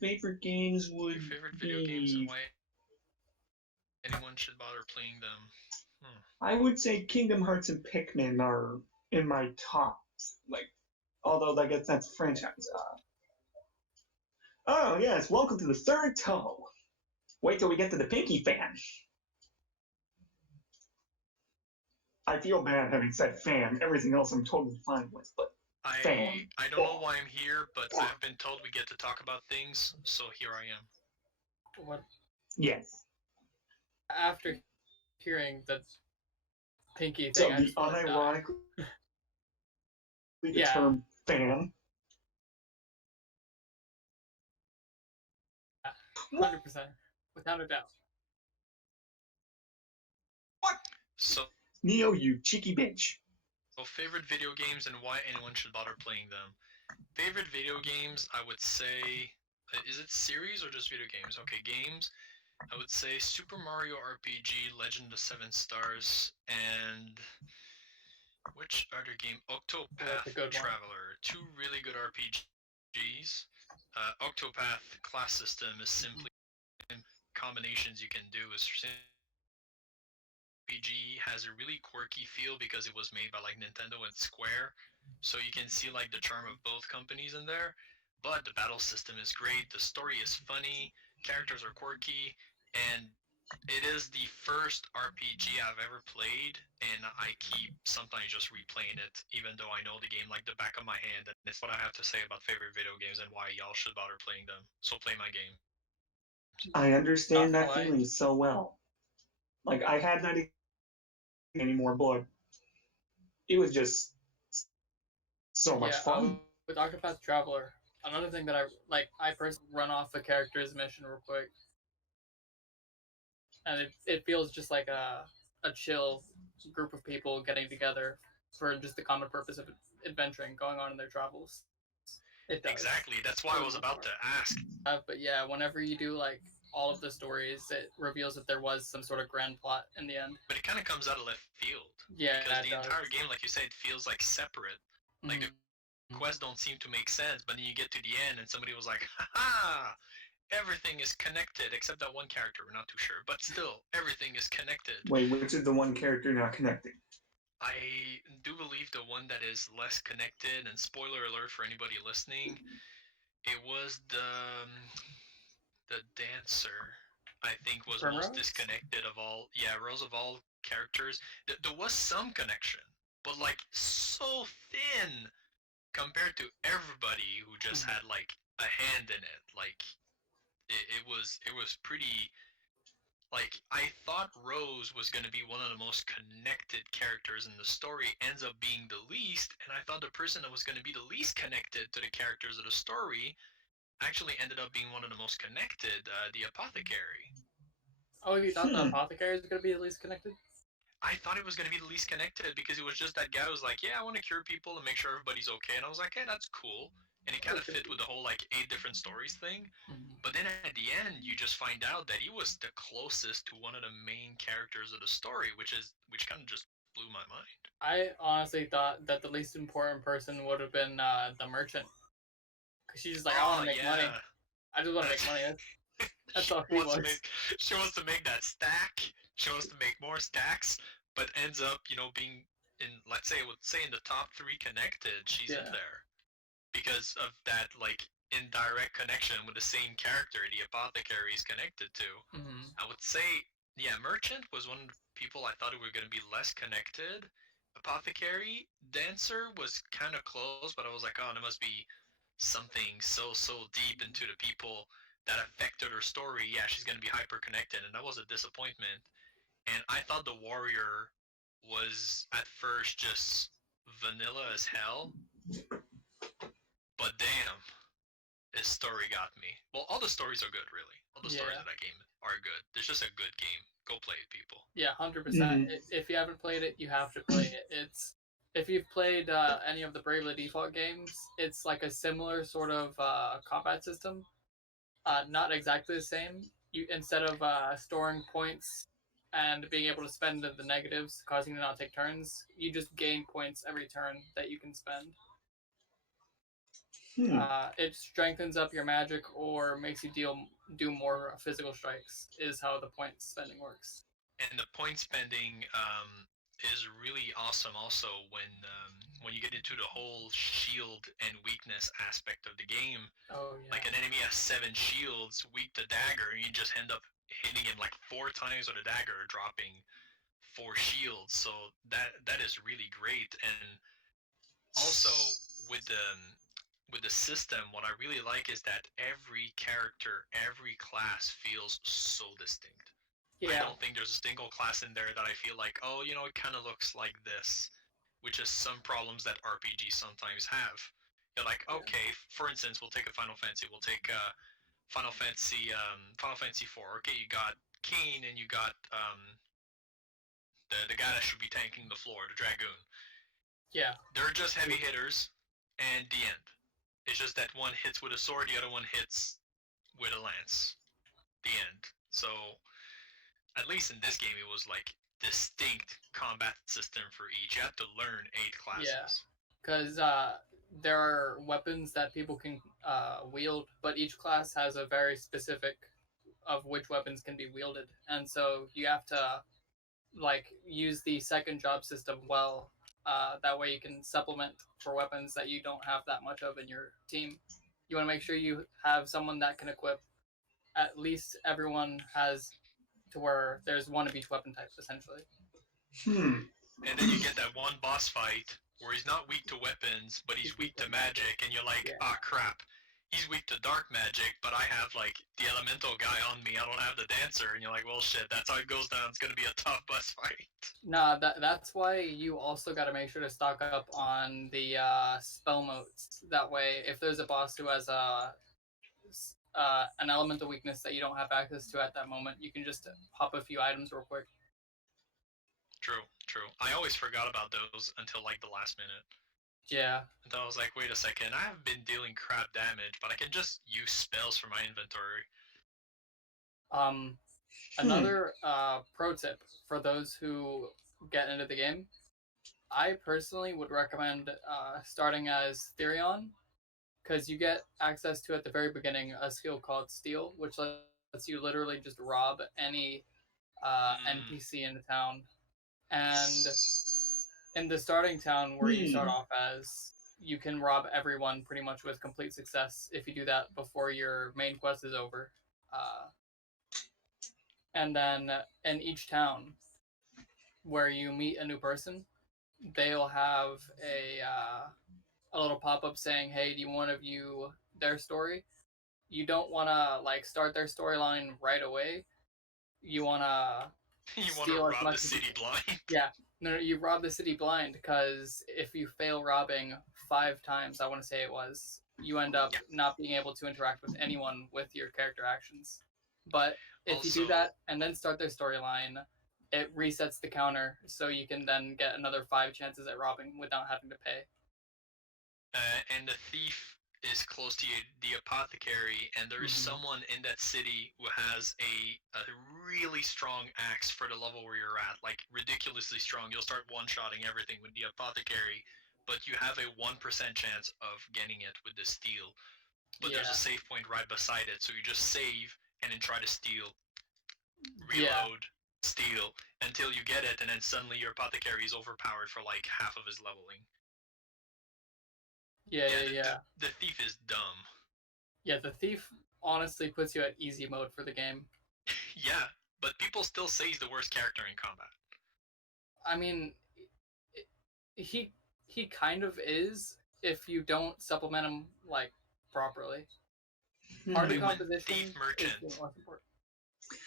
favorite games would Your favorite video games and be, why anyone should bother playing them. I would say Kingdom Hearts and Pikmin are in my top. Like, although I guess that's franchise. Oh yes, welcome to the third toe. Wait till we get to the Pinky fan. I feel bad having said fan. Everything else I'm totally fine with, but fan. I don't know why I'm here, but I've been told we get to talk about things, so here I am. What? Yes. After hearing the Pinky So thing, the unironically the term fan. 100%, without a doubt. What? So, Neo, you cheeky bitch. so favorite video games and why anyone should bother playing them. Favorite video games, I would say, is it series or just video games? Okay, games. I would say Super Mario RPG, Legend of Seven Stars, and which other game? Octopath Traveler. Two really good RPGs. Octopath class system is simply combinations you can do. RPG has a really quirky feel because it was made by like Nintendo and Square, so you can see like the charm of both companies in there. But the battle system is great. The story is funny. Characters are quirky, and it is the first RPG I've ever played, and I keep sometimes just replaying it, even though I know the game like the back of my hand. And it's what I have to say about favorite video games and why y'all should bother playing them. So play my game. I understand that feeling so well. Like, I had that anymore, but it was just so much fun. With Octopath Traveler, another thing that I personally run off the character's mission real quick, and it feels just like a chill group of people getting together for just the common purpose of adventuring, going on in their travels. It does. Exactly, that's why I was about to ask. But yeah, whenever you do like all of the stories, it reveals that there was some sort of grand plot in the end. But it kind of comes out of left field. Yeah, because the entire game, like you said, feels like separate. Like the quests don't seem to make sense, but then you get to the end and somebody was like, haha, everything is connected except that one character. We're not too sure, but still, everything is connected. Wait, which is the one character not connected? I do believe the one that is less connected, and spoiler alert for anybody listening, it was the dancer, I think, was most disconnected of all. Yeah, Rose of all characters. There was some connection, but like so thin compared to everybody who just had like a hand in it. Like it was pretty. Like, I thought Rose was going to be one of the most connected characters in the story, ends up being the least, and I thought the person that was going to be the least connected to the characters of the story actually ended up being one of the most connected, the Apothecary. Oh, you thought the Apothecary was going to be the least connected? I thought it was going to be the least connected because it was just that guy who was like, yeah, I want to cure people and make sure everybody's okay, and I was like, hey, that's cool. And it kind of fit with the whole like 8 different stories thing. But then at the end, you just find out that he was the closest to one of the main characters of the story, which kind of just blew my mind. I honestly thought that the least important person would have been the merchant, because she's just like, I want to make money. I just want to make money. That's all she wants. She wants to make that stack. She wants to make more stacks, but ends up, being in, let's say, in the top 3 connected. She's in there. Because of that, like, indirect connection with the same character the Apothecary is connected to. I would say, yeah, Merchant was one of the people I thought were going to be less connected. Apothecary, Dancer was kind of close, but I was like, oh, there must be something so deep into the people that affected her story. Yeah, she's going to be hyper connected, and that was a disappointment. And I thought the Warrior was, at first, just vanilla as hell. But damn, his story got me. Well, all the stories are good, really. All the stories of that game are good. It's just a good game. Go play it, people. Yeah, 100%. If you haven't played it, you have to play it. If you've played any of the Bravely Default games, it's like a similar sort of combat system. Not exactly the same. You, instead of storing points and being able to spend the negatives, causing you to not take turns, you just gain points every turn that you can spend. Hmm. It strengthens up your magic or makes you do more physical strikes. Is how the point spending works. And the point spending is really awesome also when you get into the whole shield and weakness aspect of the game. Oh Like yeah. an enemy has 7 shields, weak to dagger, and you just end up hitting him like 4 times with a dagger, dropping 4 shields. So that is really great. And also with the system, what I really like is that every character, every class feels so distinct. I Yeah. don't think there's a single class in there that I feel like, oh, it kind of looks like this, which is some problems that RPGs sometimes have. You're like, Yeah. okay, for instance, we'll take a Final Fantasy. We'll take Final Fantasy 4. Okay, you got Kane and you got the guy that should be tanking the floor, the Dragoon. Yeah. They're just heavy hitters, and the end. It's just that one hits with a sword, the other one hits with a lance. The end. So at least in this game, it was like distinct combat system for each. You had to learn 8 classes. Yeah. Because there are weapons that people can wield, but each class has a very specific of which weapons can be wielded, and so you have to like use the second job system well. That way, you can supplement for weapons that you don't have that much of in your team. You want to make sure you have someone that can equip. At least everyone has to where there's one of each weapon type essentially. Hmm. And then you get that one boss fight where he's not weak to weapons, but he's weak to magic, and you're like, ah, crap. He's weak to dark magic, but I have like the elemental guy on me. I don't have the dancer, and you're like, well, shit. That's how it goes down. It's gonna be a tough boss fight. Nah, that's why you also got to make sure to stock up on the spell motes. That way, if there's a boss who has an elemental weakness that you don't have access to at that moment, you can just pop a few items real quick. True, true. I always forgot about those until like the last minute. Yeah. And I was like, wait a second, I have been dealing crap damage, but I can just use spells for my inventory. Another pro tip for those who get into the game, I personally would recommend starting as Therion, because you get access to at the very beginning a skill called Steal, which lets you literally just rob any NPC in the town. And in the starting town where you start off as, you can rob everyone pretty much with complete success if you do that before your main quest is over. And then in each town where you meet a new person, they'll have a little pop up saying, "Hey, do you want to view their story?" You don't want to like start their storyline right away. You want to rob the city blind. Yeah, no, you rob the city blind, because if you fail robbing 5 times, I want to say it was, you end up not being able to interact with anyone with your character actions. But if you do that and then start their storyline, it resets the counter, so you can then get another 5 chances at robbing without having to pay. And the thief is close to the apothecary, and there is someone in that city who has a really strong axe for the level where you're at, like ridiculously strong. You'll start one-shotting everything with the apothecary, but you have a 1% chance of getting it with the steal. But there's a save point right beside it, so you just save and then try to steal, reload, steal, until you get it, and then suddenly your apothecary is overpowered for like half of his leveling. Yeah. The thief is dumb. Yeah, the thief honestly puts you at easy mode for the game. Yeah, but people still say he's the worst character in combat. I mean, he kind of is if you don't supplement him like properly. Part of composition Thief Merchant. is most important.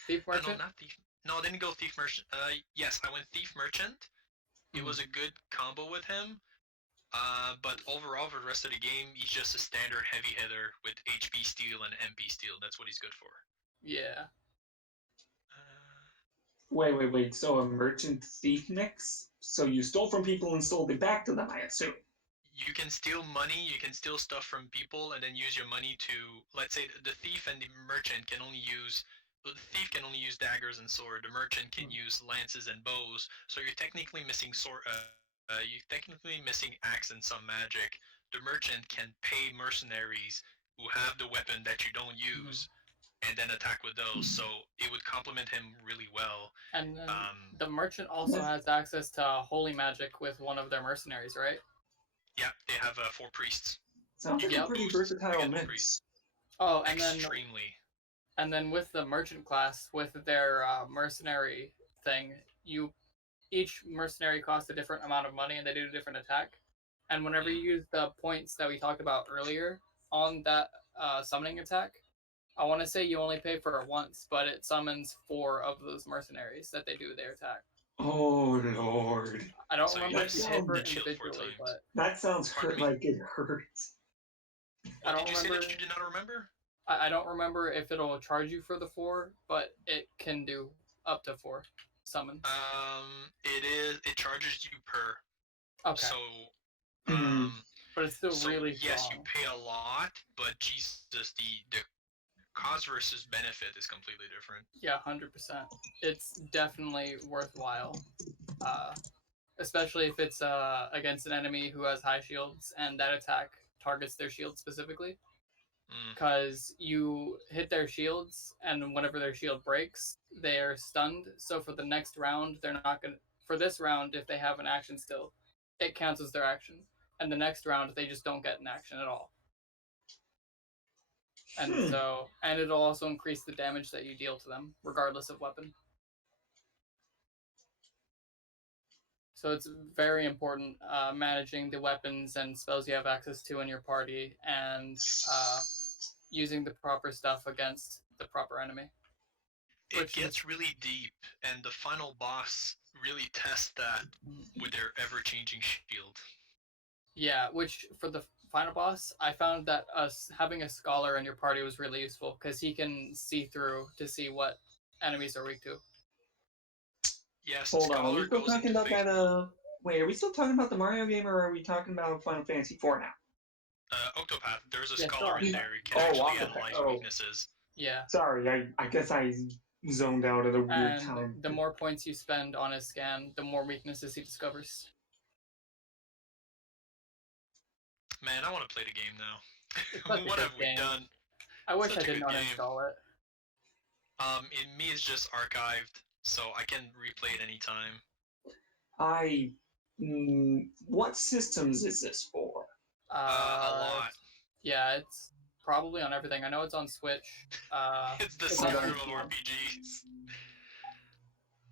Thief Merchant? No, not Thief. No, I didn't go Thief Merchant. Yes, I went Thief Merchant. It was a good combo with him. But overall, for the rest of the game, he's just a standard heavy hitter with HP steal and MP steal. That's what he's good for. Yeah. Wait. So a merchant thief mix? So you stole from people and sold it back to them, I assume. You can steal money, you can steal stuff from people, and then use your money to, let's say, the thief and the merchant can only use. The thief can only use daggers and sword. The merchant can use lances and bows. So you're technically missing sword. You're technically missing axe and some magic the merchant can pay mercenaries who have the weapon that you don't use, and then attack with those. So it would complement him really well. And then the merchant also has access to holy magic with one of their mercenaries, right? Yeah, they have 4 priests. Sounds like a pretty versatile mix. Oh, and extremely. Then with the merchant class, with their mercenary thing, each mercenary costs a different amount of money, and they do a different attack. And whenever you use the points that we talked about earlier on that summoning attack, I want to say you only pay for it once, but it summons 4 of those mercenaries that they do their attack. Oh Lord! I don't remember if you pay for it individually, but that sounds like it hurts. I don't remember. Did you say that you did not remember? I don't remember if it'll charge you for the 4, but it can do up to 4 summon. It charges you per. Okay. So, but it's still really strong. Yes, you pay a lot, but Jesus, the cause versus benefit is completely different. Yeah, 100%. It's definitely worthwhile, especially if it's against an enemy who has high shields and that attack targets their shield specifically. Because you hit their shields, and whenever their shield breaks, they are stunned. So for the next round, they're not gonna. For this round, if they have an action still, it counts as their action, and the next round they just don't get an action at all. And and it'll also increase the damage that you deal to them, regardless of weapon. So it's very important managing the weapons and spells you have access to in your party, and using the proper stuff against the proper enemy. It gets really deep, and the final boss really tests that with their ever-changing shield. Yeah, which for the final boss, I found that having a scholar in your party was really useful, because he can see through to see what enemies are weak to. Yes, hold on, are we still talking about that, wait, are we still talking about the Mario game, or are we talking about Final Fantasy IV now? Octopath, there's a scholar in there who can actually analyze weaknesses. Yeah. Sorry, I guess I zoned out at a weird time. The more points you spend on his scan, the more weaknesses he discovers. Man, I want to play the game now. What have we done? I wish I didn't uninstall it. In me, it's just archived, so I can replay it anytime. What systems is this for? A lot. Yeah, it's probably on everything. I know it's on Switch. It's the Skyrim of RPGs.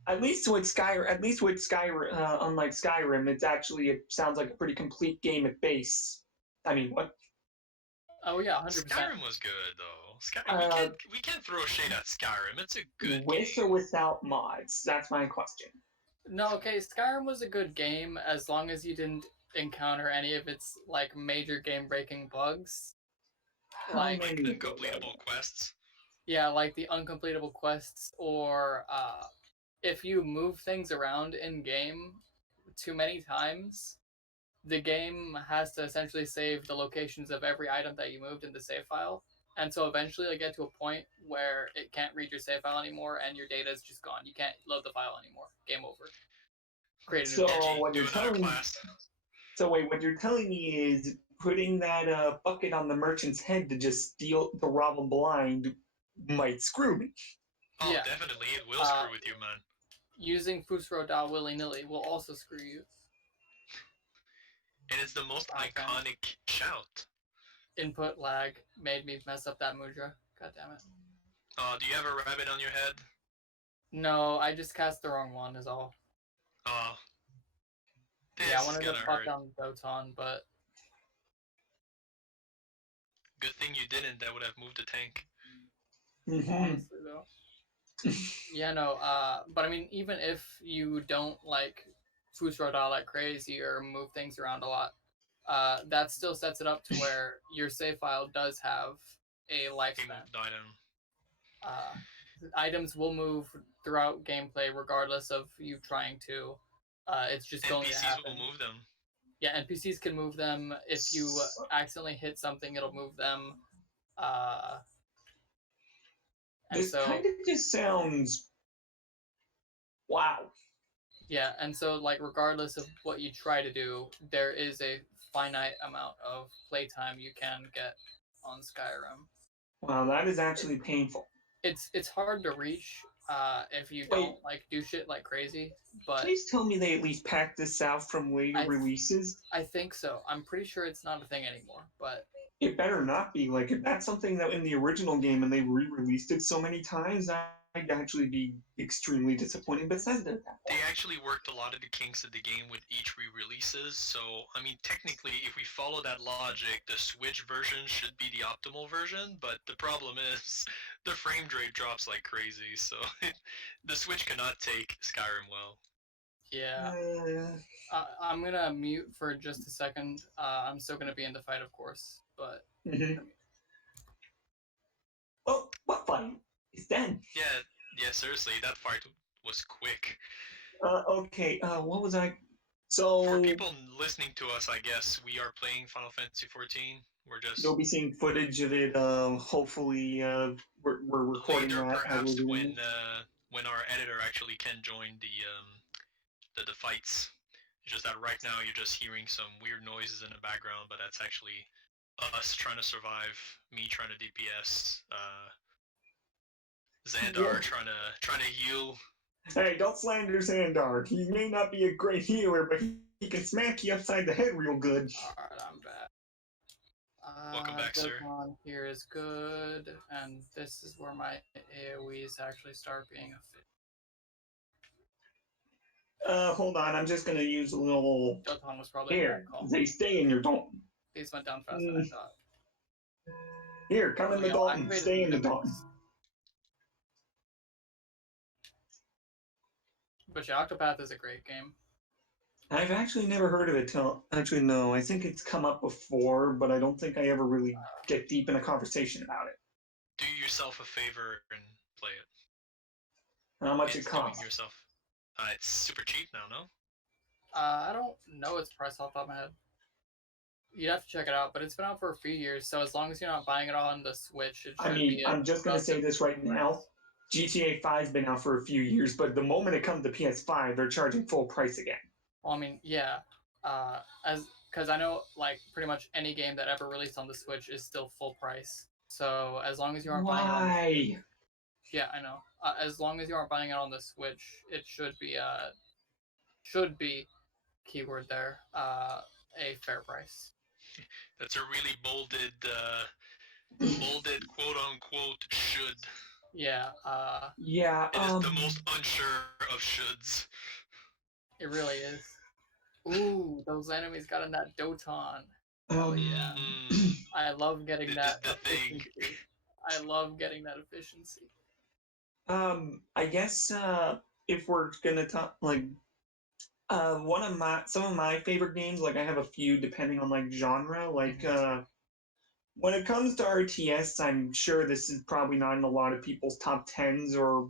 At least with Skyrim, unlike Skyrim, it sounds like a pretty complete game at base. I mean, what? Oh yeah, 100%. Skyrim was good though. We can't throw shade at Skyrim. It's a good with game. Or without mods? That's my question. No, okay, Skyrim was a good game as long as you didn't encounter any of its like major game-breaking bugs. Like uncompletable quests. Yeah, like the uncompletable quests, or if you move things around in game too many times, the game has to essentially save the locations of every item that you moved in the save file. And so eventually it'll get to a point where it can't read your save file anymore and your data is just gone. You can't load the file anymore. Game over. Create a new what you're telling me is putting that bucket on the merchant's head to just to rob him blind might screw me. Oh, yeah. Definitely. It will screw with you, man. Using Fusro Da willy-nilly will also screw you. And it's the most iconic shout. Input lag made me mess up that mudra. God damn it. Do you have a rabbit on your head? No, I just cast the wrong one is all. Oh. Yeah, I wanted to fuck down Doton, but... Good thing you didn't. That would have moved the tank. Honestly, though. Yeah, no, but I mean, even if you don't, like, Fusro Da like crazy or move things around a lot, that still sets it up to where your save file does have a lifespan. Items will move throughout gameplay regardless of you trying to. It's just going to happen. NPCs will move them. Yeah, NPCs can move them. If you accidentally hit something, it'll move them. This kind of just sounds... Wow. Yeah, and so, like, regardless of what you try to do, there is a finite amount of playtime you can get on Skyrim. Wow, that is actually painful. It's hard to reach if you don't like do shit like crazy. But please tell me they at least packed this out from later releases. I think so. I'm pretty sure it's not a thing anymore, but it better not be. Like, if that's something that in the original game and they re-released it so many times, I'd actually be extremely disappointed. Bethesda. They actually worked a lot of the kinks of the game with each re-releases, so, I mean, technically, if we follow that logic, the Switch version should be the optimal version, but the problem is, the frame rate drops like crazy, so the Switch cannot take Skyrim well. Yeah. I'm gonna mute for just a second. I'm still gonna be in the fight, of course, but... Oh, what fight? It's dead. Yeah, seriously, that fight was quick. Okay, what was I... So... For people listening to us, I guess, we are playing Final Fantasy XIV. We're just... You'll be seeing footage of it, hopefully, we're recording later, that. Perhaps when our editor actually can join the fights. It's just that right now you're just hearing some weird noises in the background, but that's actually us trying to survive, me trying to DPS, Xandar trying to heal. Hey, don't slander Xandar. He may not be a great healer, but he can smack you upside the head real good. Alright, I'm back. Welcome back, sir. Here is good, and this is where my AoEs actually start being efficient. Hold on, I'm just gonna use a little... Doton was probably here, they stay in your Dalton. These went down faster than I thought. Here, come in the Dalton, stay in the Dalton. But yeah, Octopath is a great game. I've actually never heard of it till... Actually, no, I think it's come up before, but I don't think I ever really get deep in a conversation about it. Do yourself a favor and play it. How much it costs? Yourself. It's super cheap now, no? I don't know its price off the top of my head. You'd have to check it out, but it's been out for a few years, so as long as you're not buying it on the Switch, it should be... I'm just going to say this right now. GTA 5's been out for a few years, but the moment it comes to PS5, they're charging full price again. Well, I mean, yeah. Because I know, like, pretty much any game that ever released on the Switch is still full price. So as long as you aren't buying it on the Switch... Yeah, I know. As long as you aren't buying it on the Switch, it should be, keyword there, a fair price. That's a really bolded quote-unquote should. Yeah. Yeah. It is the most unsure of shoulds. It really is. Ooh, those enemies got in that Doton. Oh yeah. I love getting that efficiency. I love getting that efficiency. I guess if we're gonna talk like some of my favorite games, like I have a few depending on like genre, like when it comes to RTS, I'm sure this is probably not in a lot of people's top 10s or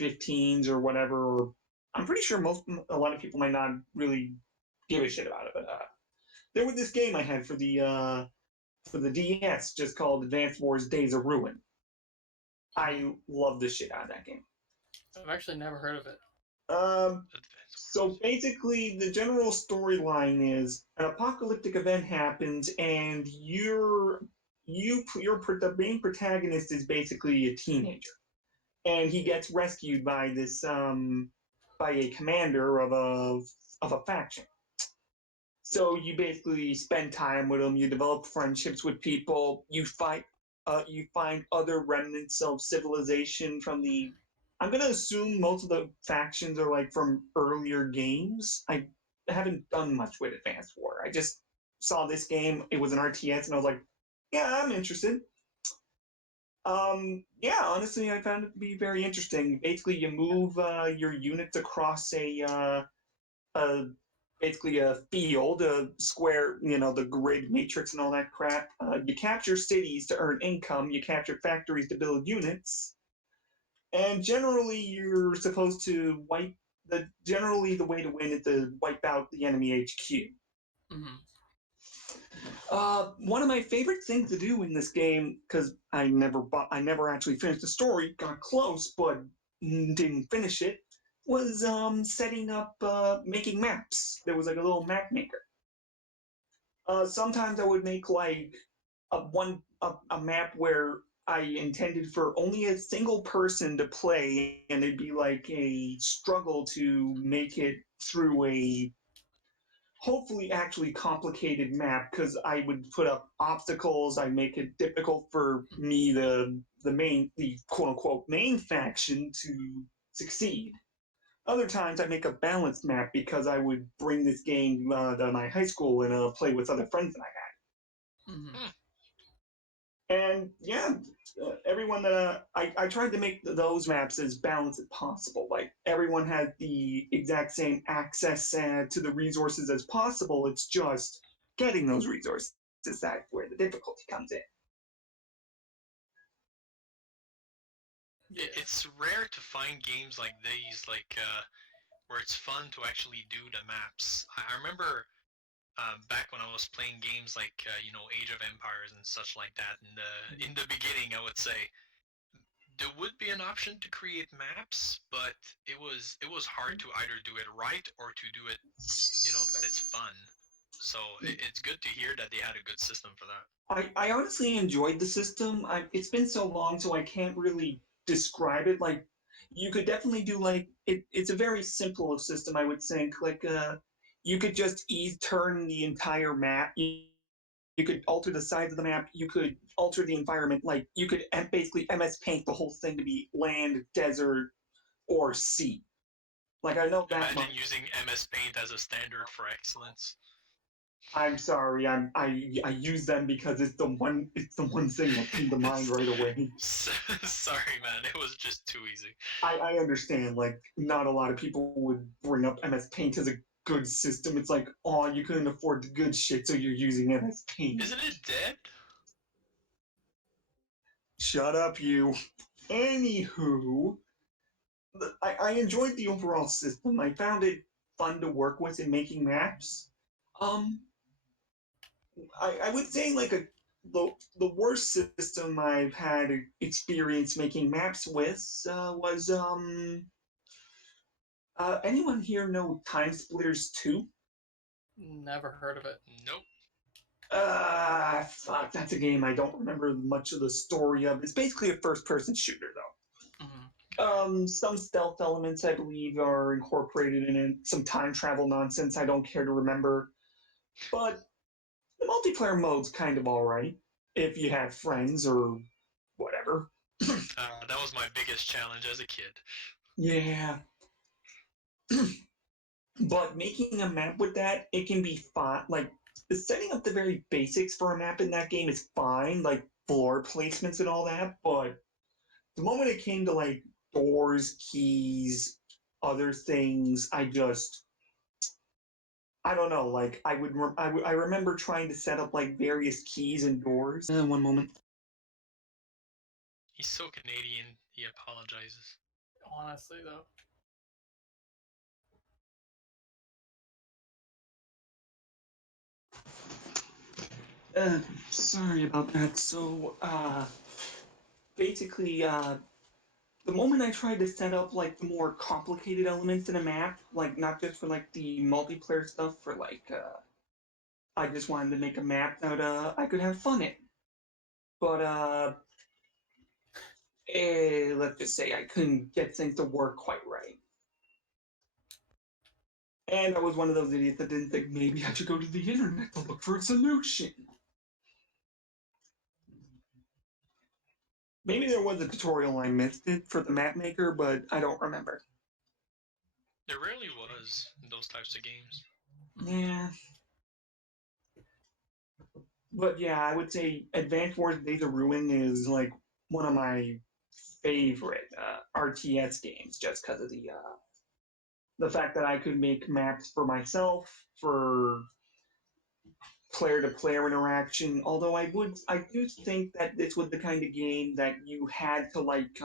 15s or whatever. Or I'm pretty sure a lot of people might not really give a shit about it, but there was this game I had for the DS just called Advance Wars Days of Ruin. I love the shit out of that game. I've actually never heard of it. So basically, the general storyline is an apocalyptic event happens, and the main protagonist is basically a teenager, and he gets rescued by this by a commander of a faction. So you basically spend time with him. You develop friendships with people. You find other remnants of civilization from the... I'm going to assume most of the factions are like from earlier games. I haven't done much with Advanced War. I just saw this game. It was an RTS, and I was like, yeah, I'm interested. Yeah, honestly, I found it to be very interesting. Basically, you move your units across basically a field, a square, the grid matrix and all that crap. You capture cities to earn income. You capture factories to build units. And generally, you're supposed to generally the way to win is to wipe out the enemy HQ. Mm-hmm. One of my favorite things to do in this game, because I never actually finished the story, got close, but didn't finish it, was setting up, making maps. There was like a little map maker. Sometimes I would make like a map where I intended for only a single person to play, and it'd be like a struggle to make it through a hopefully actually complicated map, because I would put up obstacles. I make it difficult for me, the quote unquote main faction, to succeed. Other times I make a balanced map because I would bring this game to my high school and play with other friends that I had. Mm-hmm. And yeah, everyone that I tried to make those maps as balanced as possible. Like everyone had the exact same access to the resources as possible. It's just getting those resources that where the difficulty comes in. It's rare to find games like these, where it's fun to actually do the maps. I remember back when I was playing games like Age of Empires and such like that. In the beginning, I would say there would be an option to create maps, but it was hard to either do it right or to do it, that it's fun. So it's good to hear that they had a good system for that. I honestly enjoyed the system. It's been so long, so I can't really describe it. Like, you could definitely do like it's a very simple system, I would think. Like, you could just turn the entire map. You could alter the size of the map. You could alter the environment. Like, you could basically MS Paint the whole thing to be land, desert, or sea. Like, I know that Imagine much. using MS Paint as a standard for excellence. I'm sorry. I use them because it's the one thing that came to mind right away. Sorry, man. It was just too easy. I understand. Like, not a lot of people would bring up MS Paint as a good system. It's like, oh, you couldn't afford the good shit, so you're using MS Paint. Isn't it dead? Shut up, you. Anywho, I enjoyed the overall system. I found it fun to work with in making maps. Um, I would say like the worst system I've had experience making maps with was anyone here know Time Splitters 2? Never heard of it. Nope. Fuck, that's a game I don't remember much of the story of. It's basically a first-person shooter, though. Mm-hmm. Some stealth elements, I believe, are incorporated in it. Some time travel nonsense I don't care to remember. But the multiplayer mode's kind of alright, if you have friends or whatever. That was my biggest challenge as a kid. Yeah. But making a map with that, it can be fun. Like, setting up the very basics for a map in that game is fine, like floor placements and all that, but the moment it came to like doors, keys, other things, I don't know. Like I remember trying to set up like various keys and doors. One moment. He's so Canadian, he apologizes. Honestly, though. Sorry about that. So, basically, the moment I tried to set up like the more complicated elements in a map, like not just for like the multiplayer stuff, for like I just wanted to make a map that I could have fun in. But let's just say I couldn't get things to work quite right. And I was one of those idiots that didn't think maybe I should go to the internet to look for a solution. Maybe there was a tutorial I missed it for the map maker, but I don't remember. There rarely was in those types of games. Yeah. But yeah, I would say Advance Wars Days of Ruin is like one of my favorite RTS games, just because of the fact that I could make maps for myself, for player-to-player interaction. Although I do think that this was the kind of game that you had to like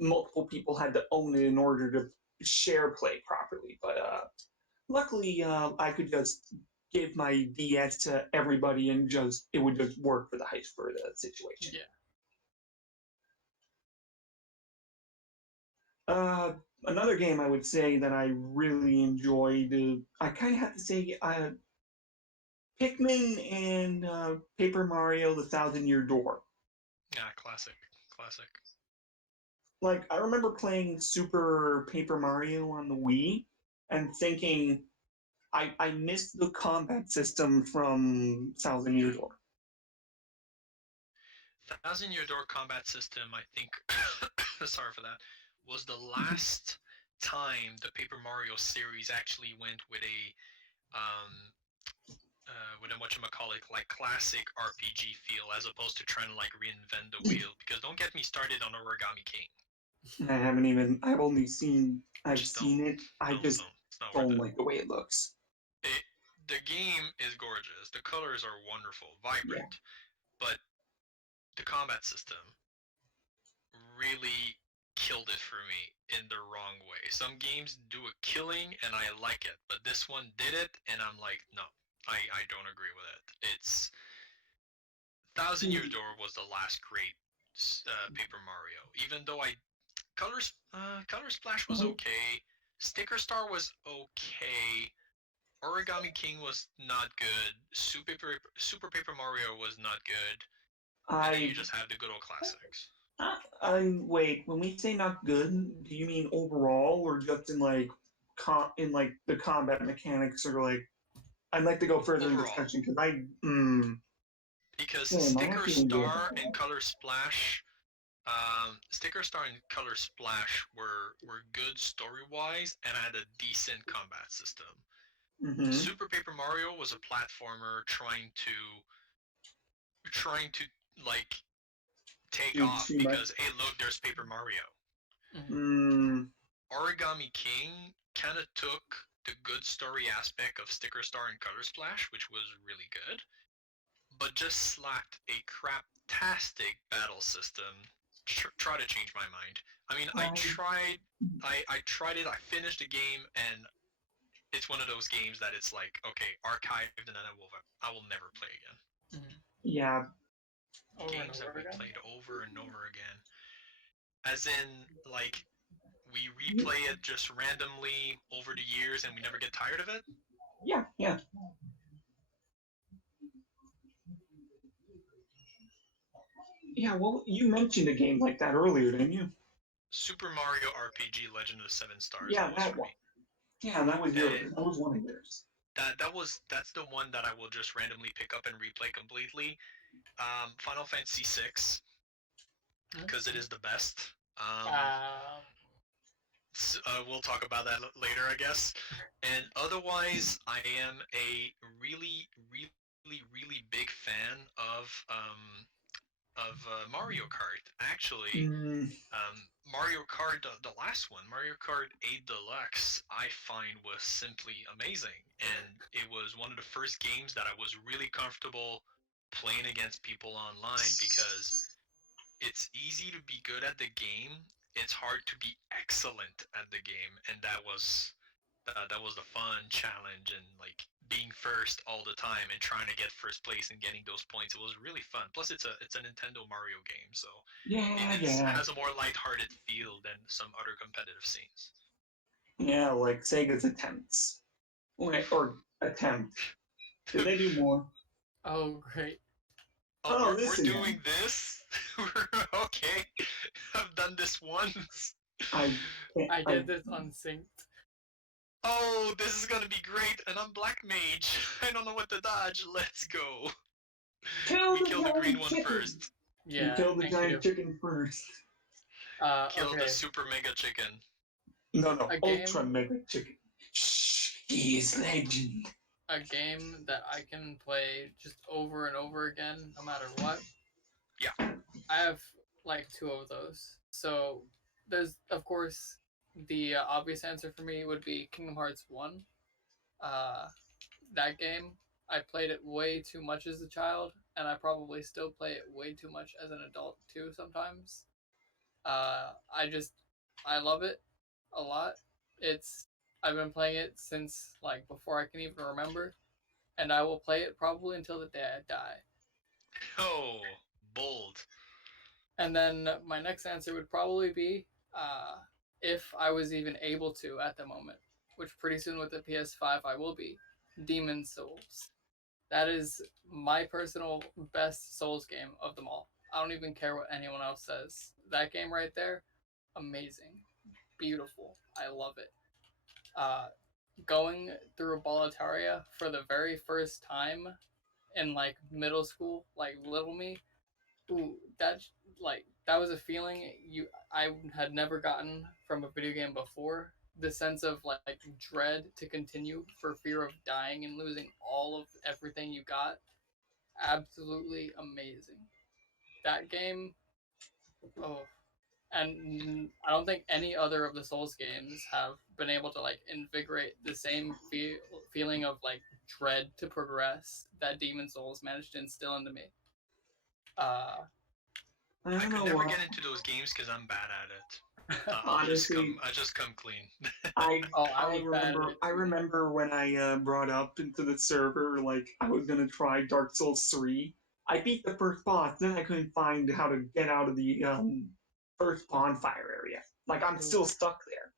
multiple people had to own it in order to share play properly. But luckily, I could just give my DS to everybody and it would just work for the situation. Yeah. Another game I would say that I really enjoyed. I kind of have to say, Pikmin and Paper Mario: The Thousand-Year Door. Yeah, classic. Like, I remember playing Super Paper Mario on the Wii and thinking I missed the combat system from Thousand Year Door. Thousand Year Door combat system, I think, sorry for that, was the last time the Paper Mario series actually went with a whatchamacallit, like classic RPG feel, as opposed to trying to like reinvent the wheel. Because don't get me started on Origami King. I've seen it. I just don't like the way it looks. The game is gorgeous. The colors are wonderful, vibrant, but the combat system really killed it for me in the wrong way. Some games do a killing and I like it, but this one did it and I'm like, no, I don't agree with it. It's Thousand Year Door was the last great Paper Mario. Even though Color Splash was okay, Sticker Star was okay, Origami King was not good, Super Paper Mario was not good, and then you just have the good old classics. Wait, when we say not good, do you mean overall or just in like the combat mechanics, or like I'd like to go further overall. In discussion because Sticker Star and Color Splash were good story-wise and had a decent combat system. Mm-hmm. Super Paper Mario was a platformer trying to like take off because hey look, there's Paper Mario. Mm. Origami King kind of took the good story aspect of Sticker Star and Color Splash, which was really good, but just slapped a craptastic battle system. Try to change my mind. I mean, I tried it. I finished the game, and it's one of those games that it's like, okay, archived, and then I will never play again. Yeah. Games that we played over and over again. As in, like, we replay it just randomly over the years and we never get tired of it? Yeah. Yeah, well, you mentioned a game like that earlier, didn't you? Super Mario RPG Legend of the Seven Stars. Yeah, that one. Yeah, that was yours. That was one of yours. That's the one that I will just randomly pick up and replay completely. Final Fantasy VI, because it is the best. We'll talk about that later, I guess. And otherwise, I am a really, really, really big fan of Mario Kart. Actually, Mario Kart, the last one, Mario Kart 8 Deluxe, I find was simply amazing. And it was one of the first games that I was really comfortable playing against people online because it's easy to be good at the game. It's hard to be excellent at the game, and that was the fun challenge, and like being first all the time and trying to get first place and getting those points. It was really fun. Plus, it's a Nintendo Mario game, so it has a more lighthearted feel than some other competitive scenes. Yeah, like Sega's attempts, or attempt. Did they do more? Oh, great. Oh, we're doing this? Okay. I've done this once. I did this unsynced. Oh, this is gonna be great, and I'm Black Mage. I don't know what to dodge. Let's go. We kill the green one first. Yeah. You kill the giant chicken first. Kill the super mega chicken. No, ultra mega chicken. Shh, he is legend. A game that I can play just over and over again, no matter what. Yeah. I have like two of those. So there's, of course, the obvious answer for me would be Kingdom Hearts 1. That game, I played it way too much as a child, and I probably still play it way too much as an adult too sometimes. I love it a lot. I've been playing it since like before I can even remember, and I will play it probably until the day I die. Oh, bold. And then my next answer would probably be, if I was even able to at the moment, which pretty soon with the PS5 I will be, Demon's Souls. That is my personal best Souls game of them all. I don't even care what anyone else says. That game right there, amazing, beautiful. I love it. Uh, Going through Boletaria for the very first time in like middle school, like little me, ooh, that was a feeling I had never gotten from a video game before. The sense of like dread to continue for fear of dying and losing all of everything you got. Absolutely amazing. That game, oh, and I don't think any other of the Souls games have been able to like invigorate the same feeling of like dread to progress that Demon Souls managed to instill into me. I could never get into those games because I'm bad at it. Honestly, I just come clean. I remember when I brought up into the server, like, I was gonna try Dark Souls 3. I beat the first boss, then I couldn't find how to get out of the first bonfire area. Like, I'm still stuck there.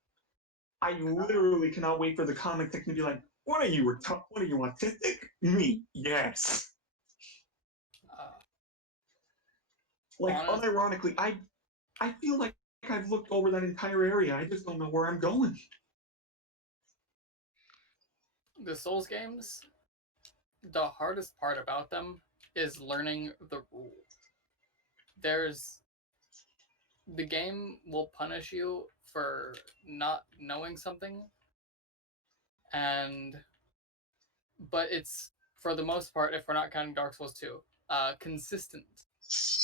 I literally cannot wait for the comment section to be like, what are you autistic? Me, yes. Like, unironically, I feel like I've looked over that entire area. I just don't know where I'm going. The Souls games, the hardest part about them is learning the rule. The game will punish you for not knowing something, but it's, for the most part, if we're not counting Dark Souls 2, consistent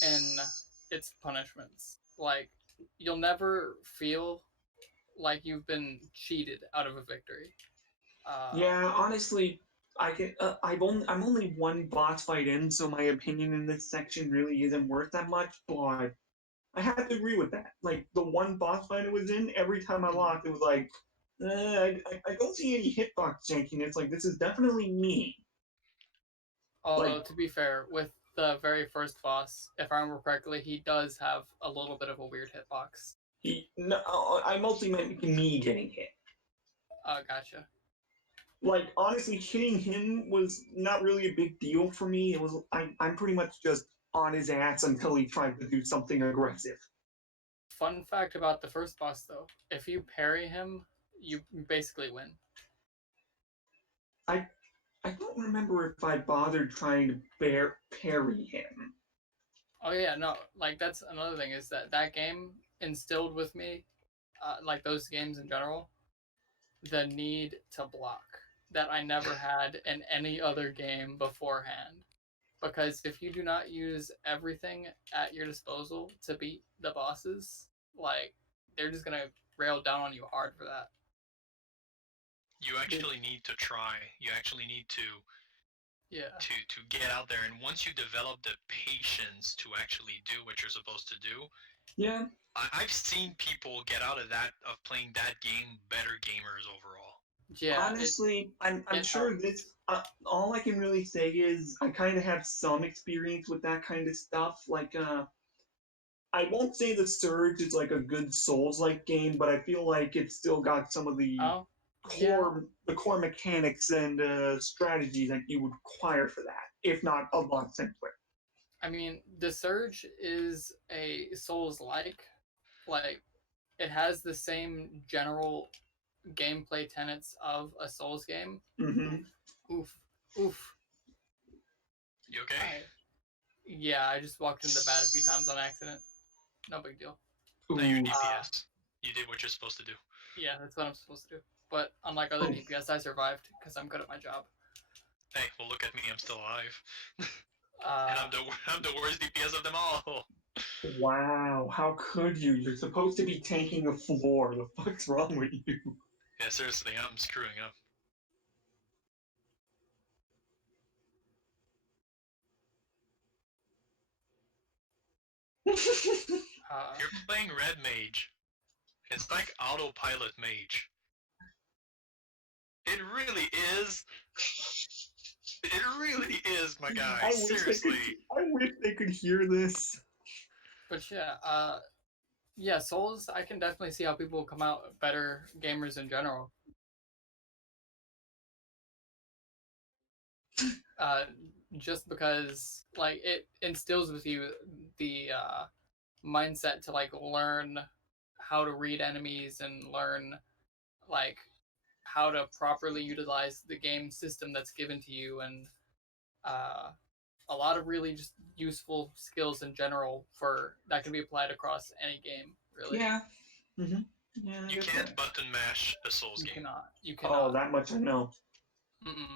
in its punishments. Like, you'll never feel like you've been cheated out of a victory. Yeah, honestly, I'm only one boss fight in, so my opinion in this section really isn't worth that much. But I have to agree with that. Like, the one boss fight I was in, every time I locked, it was like, I don't see any hitbox janking. It's like, this is definitely me. Although, like, to be fair, with the very first boss, if I remember correctly, he does have a little bit of a weird hitbox. I mostly meant me getting hit. Oh, gotcha. Like, honestly, hitting him was not really a big deal for me. It was I'm pretty much just on his ass until he tried to do something aggressive. Fun fact about the first boss, though: if you parry him, you basically win. I don't remember if I bothered trying to parry him. Oh yeah, no, like, that's another thing, is that game instilled with me, like those games in general, the need to block that I never had in any other game beforehand. Because if you do not use everything at your disposal to beat the bosses, like, they're just gonna rail down on you hard for that. You actually need to try. You actually need to get out there, and once you develop the patience to actually do what you're supposed to do, yeah, I've seen people get out of playing that game better gamers overall. Yeah, honestly, I'm sure this. All I can really say is I kind of have some experience with that kind of stuff. Like, I won't say the Surge is like a good Souls-like game, but I feel like it's still got some of the core mechanics and strategies that you would require for that, if not a lot simpler. I mean, the Surge is a Souls-like. Like, it has the same general gameplay tenets of a Souls game. Mm-hmm. Oof. You okay? Yeah, I just walked into the bat a few times on accident. No big deal. No, you're DPS. You did what you're supposed to do. Yeah, that's what I'm supposed to do. But unlike other DPS, I survived because I'm good at my job. Hey, well, look at me. I'm still alive. And I'm the worst DPS of them all. Wow, how could you? You're supposed to be tanking a floor. The fuck's wrong with you? Yeah, seriously, I'm screwing up. You're playing Red Mage. It's like autopilot mage. It really is. It really is, my guy. Seriously. I wish they could hear this. But yeah, Souls, I can definitely see how people come out better gamers in general. Just because like it instills with you the mindset to like learn how to read enemies and learn like how to properly utilize the game system that's given to you, and uh, a lot of really just useful skills in general for that can be applied across any game. Really, Yeah. Mm-hmm. Yeah. You can't button mash a Souls game. You cannot. Oh, that much I know.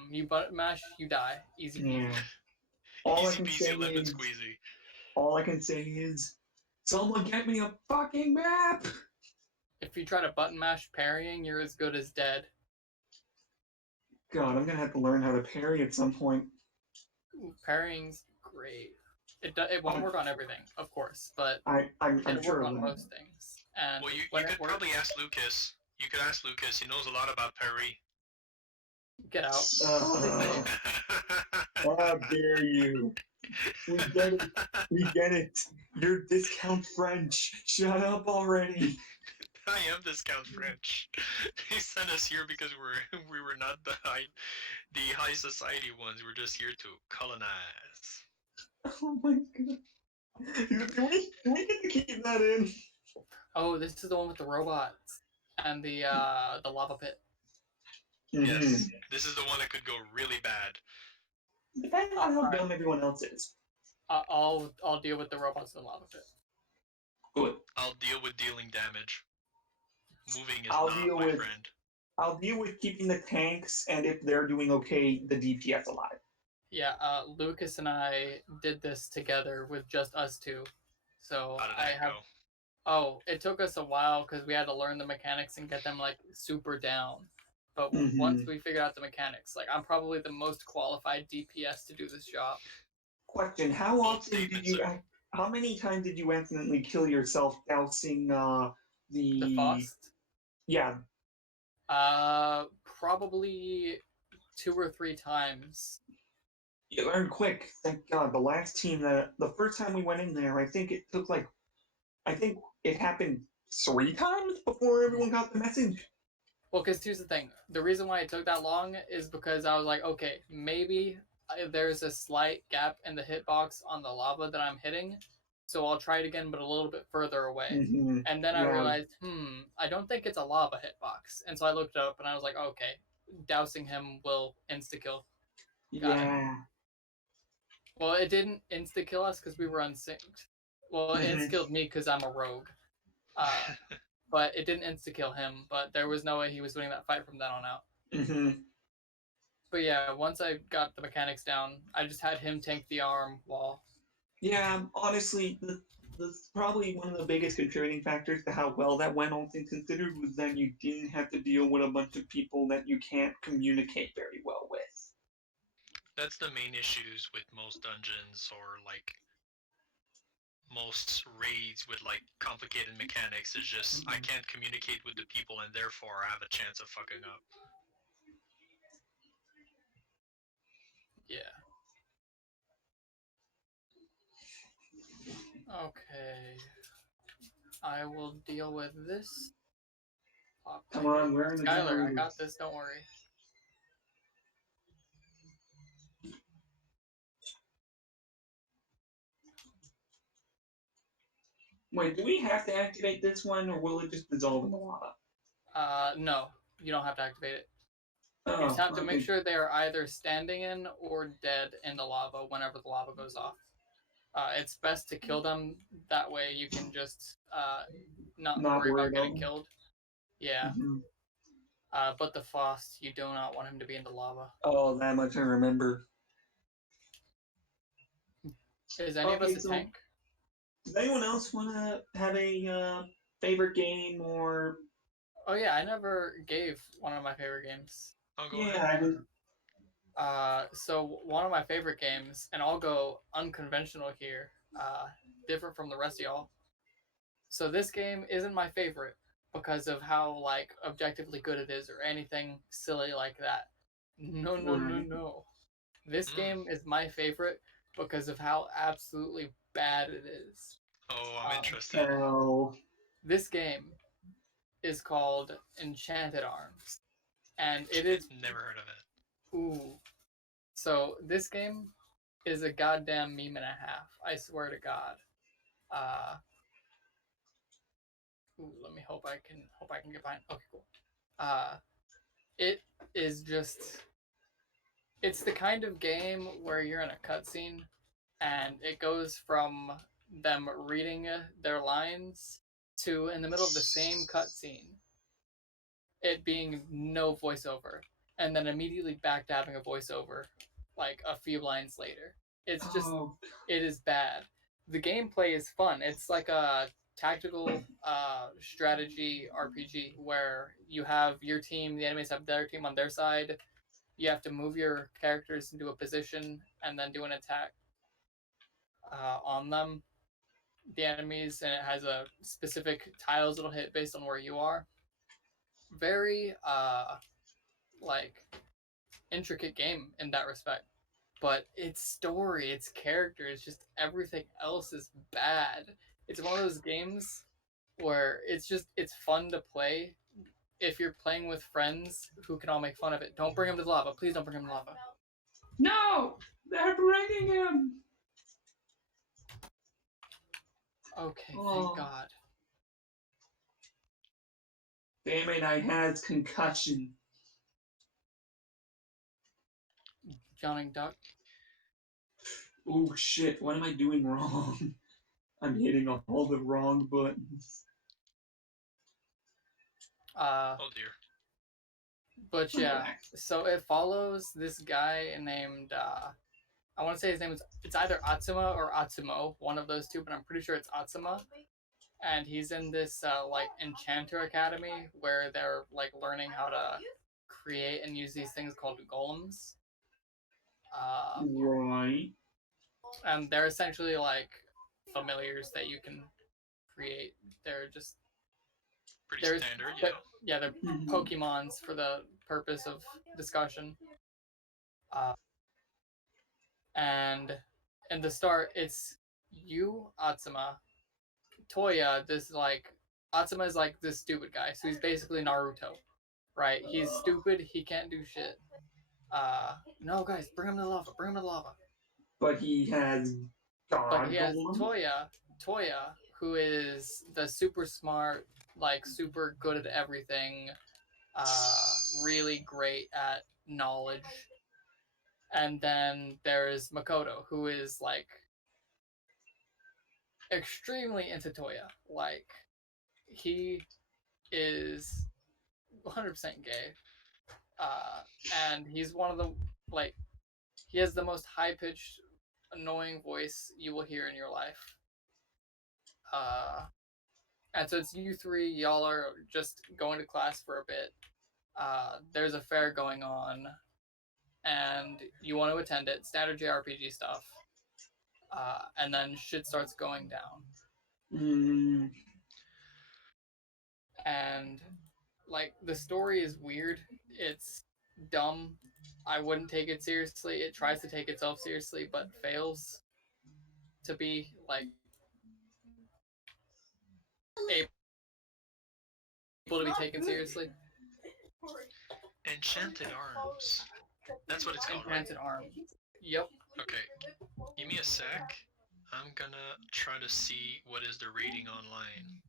You button mash, you die. Easy peasy. Yeah. All Easy peasy lemon squeezy. All I can say is, someone get me a fucking map. If you try to button mash parrying, you're as good as dead. God, I'm gonna have to learn how to parry at some point. Ooh, parrying's great. It won't work on everything, of course, but I'm it'll sure work on most things. And well, you when could it works, probably ask Lucas. You could ask Lucas. He knows a lot about parry. get out. How dare you? We get it. We get it. You're discount French. Shut up already. I am discount French. He sent us here because we were not the high society ones. We're just here to colonize. Oh my god. Do we get to keep that in? Oh, this is the one with the robots and the lava pit. Yes, this is the one that could go really bad. Depending on how dumb everyone else is. I'll deal with the robots in the lava pit. Good. I'll deal with dealing damage. Moving is not my friend. I'll deal with keeping the tanks, and if they're doing okay, the DPS alive. Yeah, Lucas and I did this together with just us two. So How did that go? Oh, it took us a while because we had to learn the mechanics and get them like super down. But once we figured out the mechanics, like I'm probably the most qualified DPS to do this job. Question: how many times did you accidentally kill yourself dousing the Faust? Yeah. Probably 2 or 3 times. You learned quick, thank God. The last team, the first time we went in there, I think it happened 3 times before everyone got the message. Well, because here's the thing. The reason why it took that long is because I was like, okay, maybe there's a slight gap in the hitbox on the lava that I'm hitting, so I'll try it again, but a little bit further away. And then I realized, I don't think it's a lava hitbox. And so I looked up, and I was like, okay, dousing him will insta-kill. Got him. Well, it didn't insta-kill us because we were unsynced. Well, it insta-killed me because I'm a rogue. But it didn't insta-kill him, but there was no way he was winning that fight from then on out. But yeah, once I got the mechanics down, I just had him tank the arm wall. Yeah, honestly, that's probably one of the biggest contributing factors to how well that went, all things considered, was that you didn't have to deal with a bunch of people that you can't communicate very well with. That's the main issues with most dungeons or like most raids with like complicated mechanics is just I can't communicate with the people and therefore I have a chance of fucking up. Yeah. Okay. I will deal with this. Come on, we're in the Skylar, I got this, don't worry. Wait, do we have to activate this one, or will it just dissolve in the lava? No, you don't have to activate it. You just have to make sure they are either standing in or dead in the lava whenever the lava goes off. It's best to kill them, that way you can just not worry about getting killed. Yeah. But the Faust, you do not want him to be in the lava. Oh, that much I remember. Is any of us a tank? Does anyone else want to have a favorite game or... Oh yeah, I never gave one of my favorite games. I'll go ahead. So one of my favorite games, and I'll go unconventional here, different from the rest of y'all. So this game isn't my favorite because of how like objectively good it is or anything silly like that. No. This game is my favorite because of how absolutely bad it is. Oh, I'm interested. This game is called Enchanted Arms, and it is... Never heard of it. Ooh. So this game is a goddamn meme and a half. I swear to God. Let me hope I can get behind. Okay, cool. It is just. It's the kind of game where you're in a cutscene, and it goes from them reading their lines to in the middle of the same cutscene, it being no voiceover, and then immediately back to having a voiceover, like a few lines later. It's just, it is bad. The gameplay is fun. It's like a tactical strategy RPG where you have your team, the enemies have their team on their side. You have to move your characters into a position and then do an attack on them, the enemies, and it has a specific tiles it'll hit based on where you are. Very like intricate game in that respect, but its story, its characters, just everything else is bad. It's one of those games where it's fun to play if you're playing with friends who can all make fun of it. Don't bring him to lava. Please don't bring him to lava. No! They're bringing him! Okay, thank God. Damn it, I had concussion. Johnny Duck. Oh shit, what am I doing wrong? I'm hitting all the wrong buttons. Oh dear. But yeah, so it follows this guy named I want to say his name is, it's either Atsuma or Atsumo, one of those two, but I'm pretty sure it's Atsuma. And he's in this like enchanter academy where they're like learning how to create and use these things called golems. Right. And they're essentially like familiars that you can create. They're just pretty standard, yeah. Yeah, they're Pokemons for the purpose of discussion. And in the start, it's you, Atsuma, Toya. Atsuma is like this stupid guy, so he's basically Naruto, right? He's stupid. He can't do shit. No, guys, bring him to lava. Bring him to lava. But he has God. But he has Toya, who is the super smart, like super good at everything, really great at knowledge. And then there's Makoto, who is like extremely into Toya. Like, he is 100% gay. And he's one of the, like, he has the most high-pitched, annoying voice you will hear in your life. And so it's you three, y'all are just going to class for a bit. There's a fair going on, and you want to attend it, standard JRPG stuff. And then shit starts going down. And, like, the story is weird. It's dumb. I wouldn't take it seriously. It tries to take itself seriously, but fails to be, like, able to be taken seriously. Enchanted Arms. That's what it's called, Enchanted Arms. Yep. Okay. Give me a sec. I'm gonna try to see what is the rating online.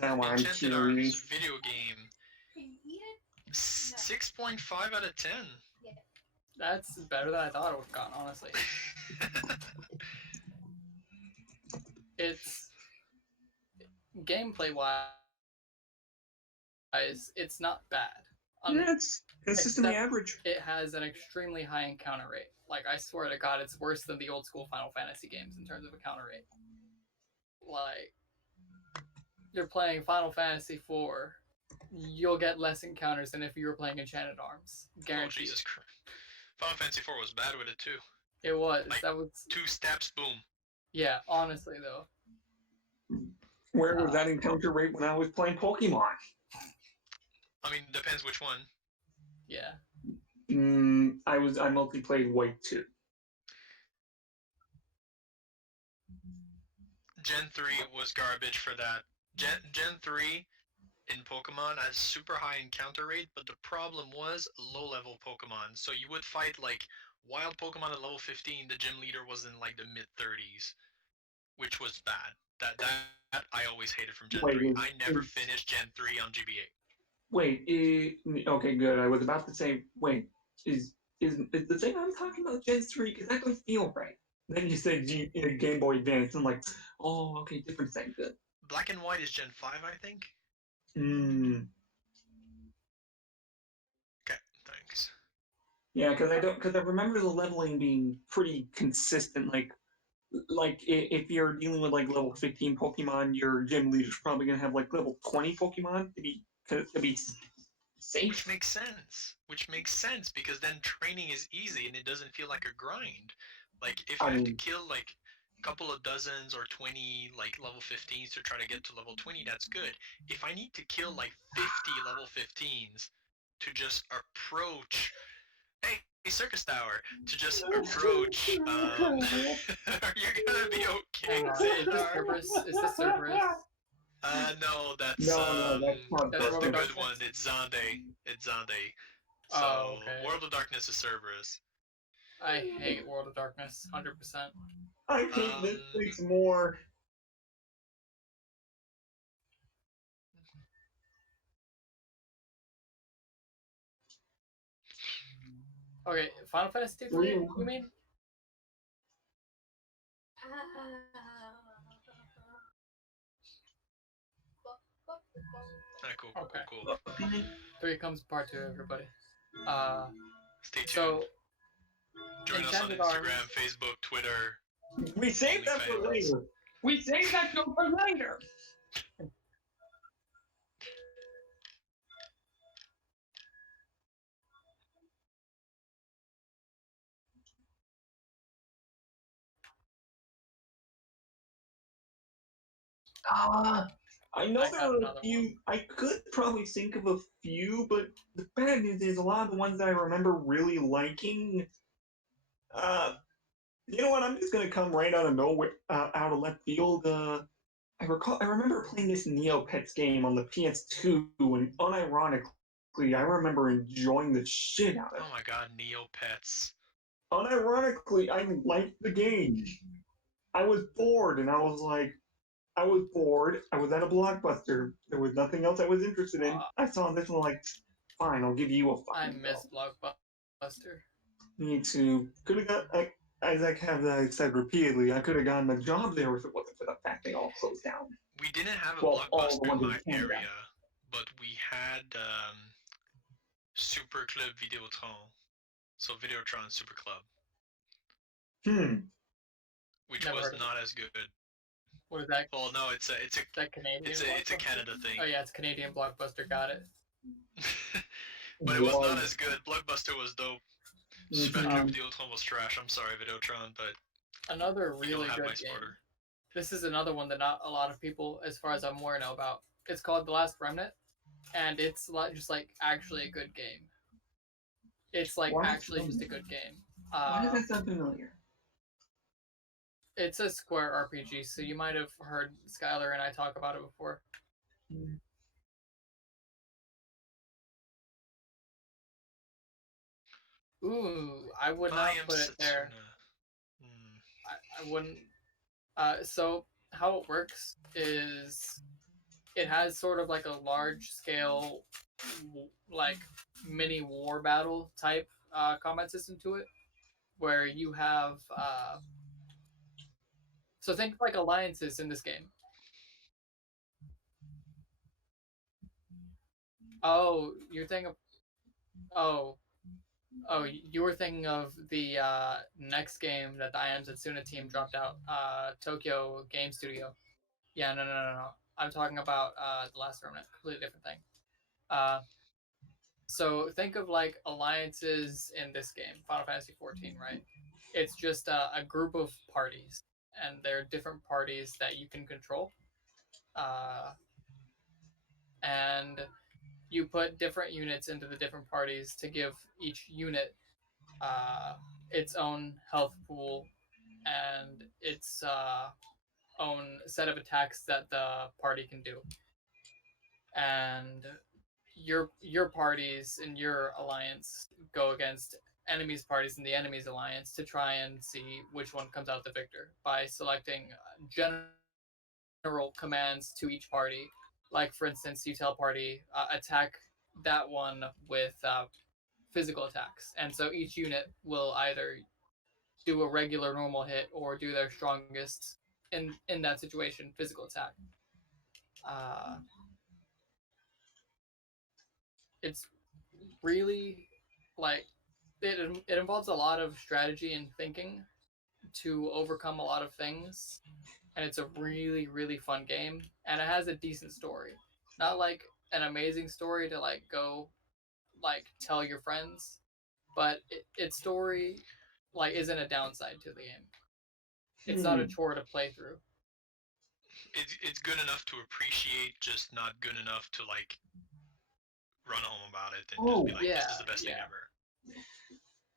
Now I'm Enchanted curious. Arms video game. 6.5 out of 10. That's better than I thought it would have gone, honestly. It's gameplay wise, it's not bad. Yeah, it's consistently average. It has an extremely high encounter rate. Like, I swear to God, it's worse than the old school Final Fantasy games in terms of encounter rate. Like, you're playing Final Fantasy IV, you'll get less encounters than if you were playing Enchanted Arms. Guaranteed. Oh, Jesus Christ. Final Fantasy IV was bad with it, too. It was. Like, that was 2 steps, boom. Yeah, honestly, though. Where was that encounter rate when I was playing Pokemon? I mean, depends which one. Yeah. I mostly played White 2. Gen 3 was garbage for that. Gen 3 in Pokemon as super high encounter rate, but the problem was low-level Pokemon. So you would fight like wild Pokemon at level 15. The gym leader was in like the mid 30s, which was bad. That I always hated from Gen 3. Wait, I never finished Gen 3 on GBA. wait, okay, good. I was about to say, wait, is the thing I'm talking about Gen 3? Because that doesn't feel right. Then you said Game Boy Advance. I'm like, oh, okay, different thing. Good. Black and White is Gen 5, I think. Hmm. Okay, thanks. Yeah, because I remember the leveling being pretty consistent. Like if you're dealing with like level 15 Pokemon, your gym leader's probably gonna have like level 20 Pokemon to be safe. Which makes sense because then training is easy and it doesn't feel like a grind. Like if I have to kill like a couple of dozens or 20 like level 15s to try to get to level 20, that's good. If I need to kill like 50 level 15s to just approach, hey Circus Tower, to just approach, you're gonna be okay. Is this Cerberus? No, that's that's the good one. It's Zande. So okay. World of Darkness is Cerberus. I hate World of Darkness, 100%. I hate this place more. Okay, Final Fantasy 3, you mean? Cool. 3 comes part 2, everybody. Stay tuned. So, join us on Instagram, Facebook, Twitter. We saved that for later. We saved that for later. I know there are a few. I could probably think of a few, but the bad news is a lot of the ones that I remember really liking. You know what? I'm just gonna come right out of nowhere, out of left field. I remember playing this Neopets game on the PS2, and unironically, I remember enjoying the shit out of it. Oh my god, Neopets. Unironically, I liked the game. I was bored, and I was bored. I was at a Blockbuster. There was nothing else I was interested in. I saw this one, like, fine, I'll give you a I miss Blockbuster. Me too. Could have got, as I have said repeatedly, I could have gotten a job there if it wasn't for the fact they all closed down. We didn't have a Blockbuster in my area, but we had Super Club Videotron. So Videotron Super Club. Which was not as good. What is that? Well, no, it's a Canadian. It's a Canada thing. Oh yeah, it's Canadian Blockbuster. Got it. But it was not as good. Blockbuster was dope. Super Club Videotron was trash. I'm sorry, Videotron, but another really good game. This is another one that not a lot of people, as far as I'm aware, know about. It's called The Last Remnant, and it's just like actually a good game. It's like actually just a good game. Why does that sound familiar? It's a Square RPG, so you might have heard Skylar and I talk about it before. Ooh, I would not put it there. I wouldn't. So how it works is it has sort of like a large scale, like mini war battle type combat system to it, where you have so think like alliances in this game. Oh, you're thinking of, oh, you were thinking of the next game that the I Am Setsuna team dropped out, Tokyo Game Studio. Yeah, no. I'm talking about The Last Remnant, completely different thing. So think of like alliances in this game, Final Fantasy 14, right? It's just a group of parties, and they're different parties that you can control. And you put different units into the different parties to give each unit its own health pool and its own set of attacks that the party can do. and your parties in your alliance go against enemies parties in the enemies alliance to try and see which one comes out the victor by selecting general commands to each party. Like, for instance, you tell party attack that one with physical attacks, and so each unit will either do a regular normal hit or do their strongest in that situation physical attack. uh, it's really like it involves a lot of strategy and thinking to overcome a lot of things, and it's a really fun game, and it has a decent story. Not like an amazing story to like go like tell your friends, but its story like isn't a downside to the game. It's not a chore to play through. It's good enough to appreciate, just not good enough to like run home about it and just be like, this is the best thing ever.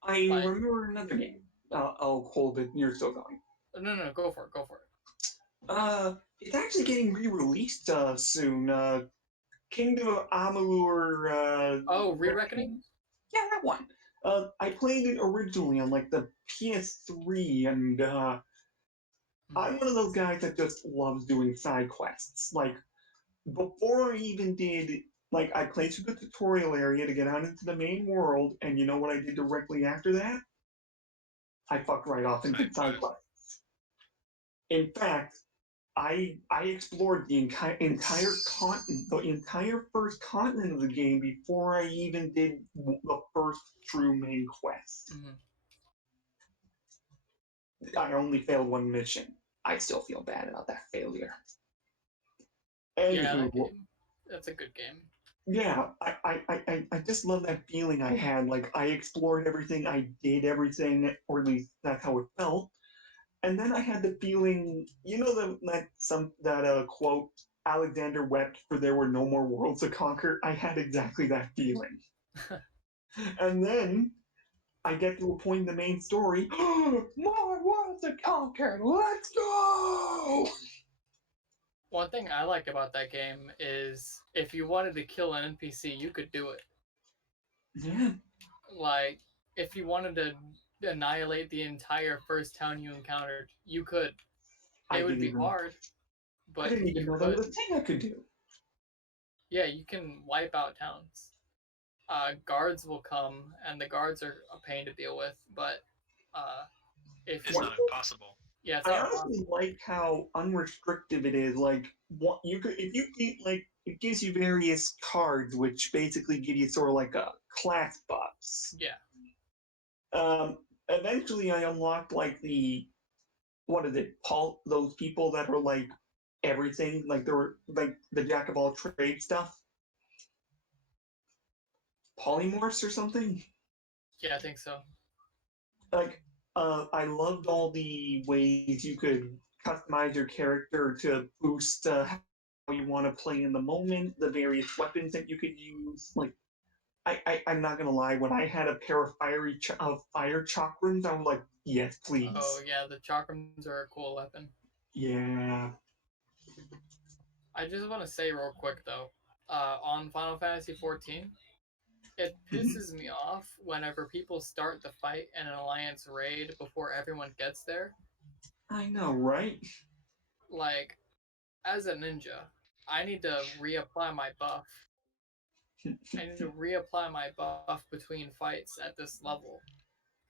I remember another game. I'll hold it. You're still going. No, go for it. Go for it. It's actually getting re-released soon. Kingdom of Amalur. Re-Reckoning? Yeah, that one. I played it originally on like the PS3, and I'm one of those guys that just loves doing side quests. Like, before I even did, like, I played through the tutorial area to get out into the main world, and you know what I did directly after that? I fucked right off into side quests. In fact, I explored the entire continent, the entire first continent of the game before I even did the first true main quest. Mm-hmm. I only failed one mission. I still feel bad about that failure. Anywho, yeah, that's a good game. Yeah, I just love that feeling I had. Like, I explored everything, I did everything, or at least that's how it felt. And then I had the feeling, you know, that quote, Alexander wept for there were no more worlds to conquer. I had exactly that feeling. And then I get to a point in the main story, more worlds to conquer, let's go! One thing I like about that game is if you wanted to kill an NPC, you could do it. Yeah. Like, if you wanted to annihilate the entire first town you encountered, you could. It would be hard, but I didn't even know that was a thing I could do. Yeah, you can wipe out towns. Guards will come, and the guards are a pain to deal with, but if it's not impossible. Yeah, I honestly like how unrestricted it is. Like, what you could, if you keep, like, it gives you various cards, which basically give you sort of like a class buffs. Yeah. Eventually, I unlocked like what is it? Those people that are like everything, like they were like the jack of all trades stuff. Polymorphs or something. Yeah, I think so. Like, I loved all the ways you could customize your character to boost how you want to play in the moment, the various weapons that you could use. Like, I'm not gonna lie, when I had a pair of fire chakrams, I was like, yes, please. Oh yeah, the chakrams are a cool weapon. Yeah. I just want to say real quick though, on Final Fantasy XIV, it pisses me off whenever people start the fight in an alliance raid before everyone gets there. I know, right? Like, as a ninja, I need to reapply my buff. I need to reapply my buff between fights at this level.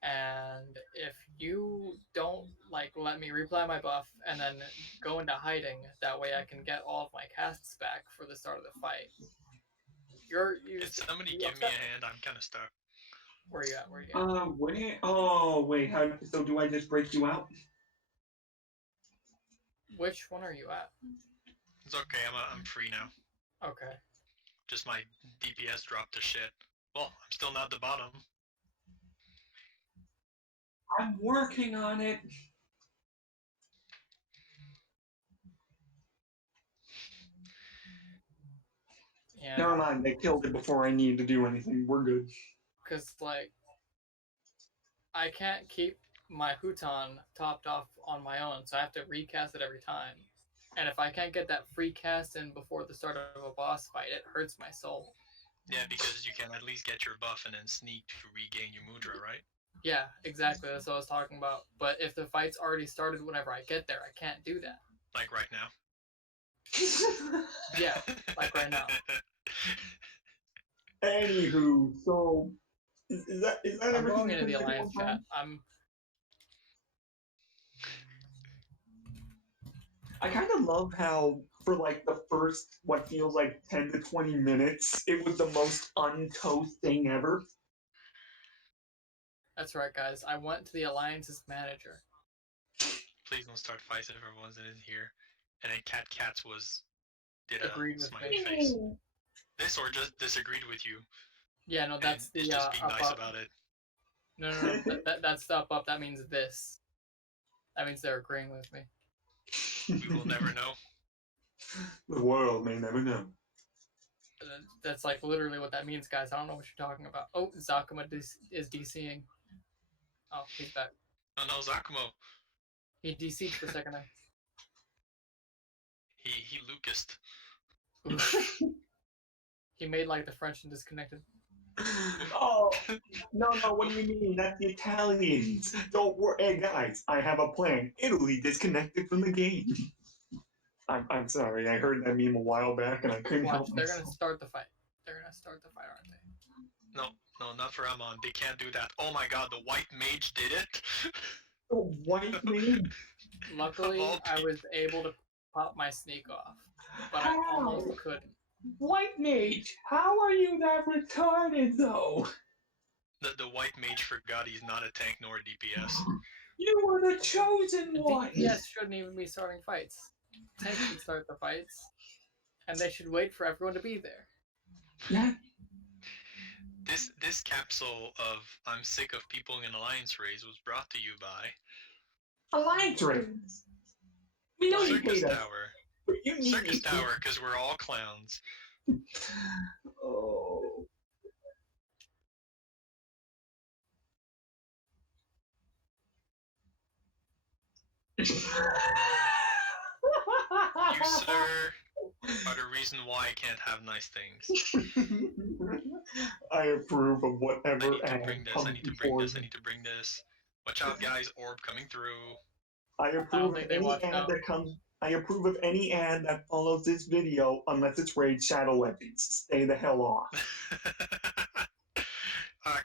And if you don't like let me reapply my buff and then go into hiding, that way I can get all of my casts back for the start of the fight. Can somebody give me a hand? I'm kind of stuck. Where you at? Wait. Oh, wait. So do I just break you out? Which one are you at? It's okay. I'm free now. Okay. Just my DPS dropped to shit. Well, I'm still not the bottom. I'm working on it. Yeah. Never mind. They killed it before I needed to do anything. We're good. Because, like, I can't keep my Huton topped off on my own, so I have to recast it every time. And if I can't get that free cast in before the start of a boss fight, it hurts my soul. Yeah, because you can at least get your buff and then sneak to regain your Mudra, right? Yeah, exactly. That's what I was talking about. But if the fight's already started whenever I get there, I can't do that. Like right now. Yeah, like right now. Anywho, so is that I'm everything? going into the Alliance chat. I kind of love how for like the first what feels like 10 to 20 minutes, it was the most uncouth thing ever. That's right, guys. I went to the Alliance's manager. Please don't start fights if everyone's in here. And then Cats did Agreed a with smiley me. face. This or just disagreed with you. Yeah, no, that's and the just being nice up. about it. No, that's the up. That means this. That means they're agreeing with me. We will never know. The world may never know. That's like literally what that means, guys. I don't know what you're talking about. Oh, Zakuma is DCing. Oh, he's back. Oh no, Zakumo. He DC'd for a second there. He Lucased. He made like the French and disconnected. Oh, no, what do you mean? That's the Italians. Don't worry. Hey, guys, I have a plan. Italy disconnected from the game. I'm sorry. I heard that meme a while back, and I couldn't help They're myself. gonna start the fight. Aren't they? No, not for Amon. They can't do that. Oh my god, the white mage did it. The white mage? Luckily, I was able to pop my sneak off, but I almost couldn't. White mage, how are you that retarded, though? The white mage forgot he's not a tank nor a DPS. You were the chosen one! DPS shouldn't even be starting fights. Tanks should start the fights, and they should wait for everyone to be there. Yeah. This capsule of I'm sick of people in Alliance raids was brought to you by Alliance raids. We know you Circus hate us. Tower. Circus Tower, because we're all clowns. Oh. You, sir, are the reason why I can't have nice things. I approve of whatever. I need to bring this. I need to bring this. Watch out, guys! Orb coming through. I approve of any ad that comes. I approve of any ad that follows this video, unless it's Raid Shadow Legends. Stay the hell off.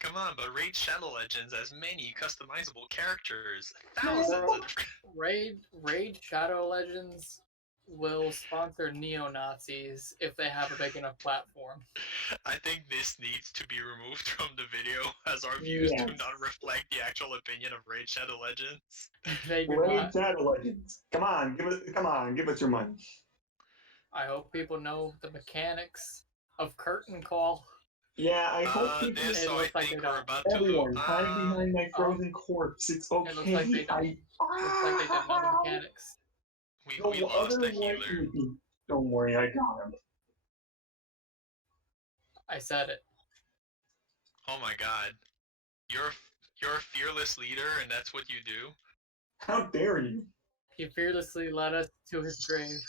Come on, but Raid Shadow Legends has many customizable characters. Thousands of different... Raid Shadow Legends will sponsor neo-Nazis if they have a big enough platform. I think this needs to be removed from the video, as our views do not reflect the actual opinion of Raid Shadow Legends. Raid Shadow Legends. Come on, give us your money. I hope people know the mechanics of curtain call. Yeah, I hope people everyone hide behind my frozen corpse. It's okay. It looks like they don't know the mechanics. We lost the healer. Don't worry, I got him. I said it. Oh my god. You're a fearless leader and that's what you do? How dare you? He fearlessly led us to his grave.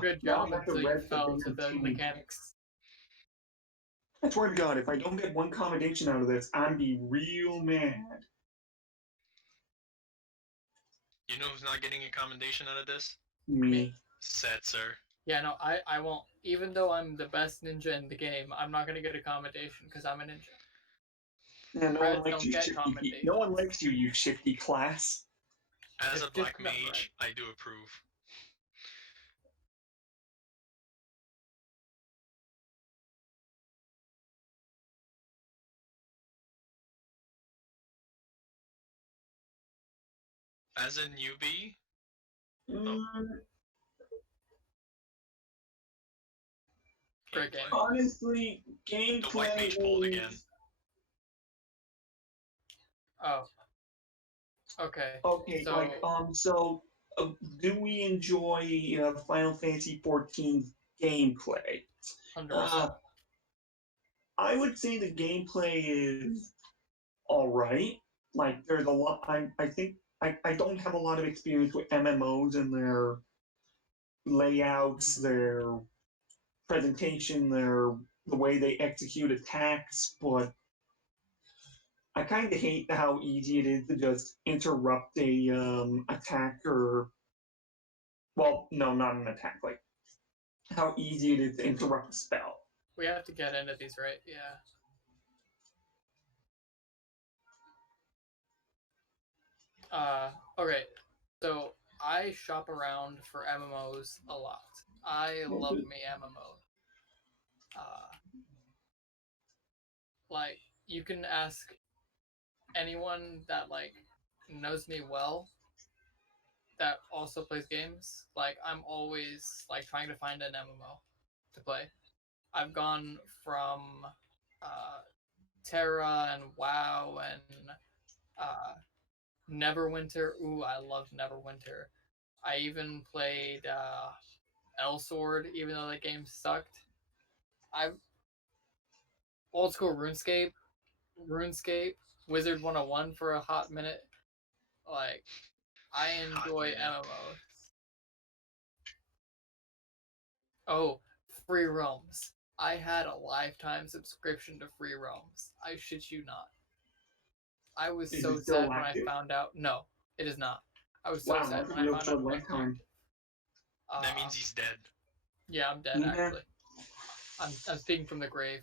Good job until you fell to the mechanics. I swear to God, if I don't get one commendation out of this, I'm be real mad. You know who's not getting a commendation out of this? Me. Setzer. Yeah, no, I won't. Even though I'm the best ninja in the game, I'm not gonna get a commendation because I'm a ninja. Yeah, no one likes you, you shifty class. As a black mage, I do approve. As a newbie? Great game. Honestly, gameplay. The white mage pulled again. Oh. Okay. Okay, so, do we enjoy Final Fantasy XIV's gameplay? 100%. I would say the gameplay is alright. Like, there's a lot. I think I don't have a lot of experience with MMOs and their layouts, their presentation, the way they execute attacks, but I kind of hate how easy it is to just interrupt a attack or, well, no, not an attack, like how easy it is to interrupt a spell. We have to get into these, right? Yeah. Okay. So I shop around for MMOs a lot. I love me MMO. Like you can ask anyone that like knows me well that also plays games. Like I'm always like trying to find an MMO to play. I've gone from uh, Terra and WoW and uh, Neverwinter. Ooh, I love Neverwinter. I even played Elsword, even though that game sucked. I old school RuneScape, Wizard 101 for a hot minute. Like I enjoy MMOs. Oh, free roams. I had a lifetime subscription to free roams. I shit you not. I was Is so it still sad when I active? found out. No, it is not. I was so Wow, sad that's when a I real found out short it wasn't lifetime. active. That means he's dead. Yeah, I'm dead Yeah. actually. I'm speaking from the grave.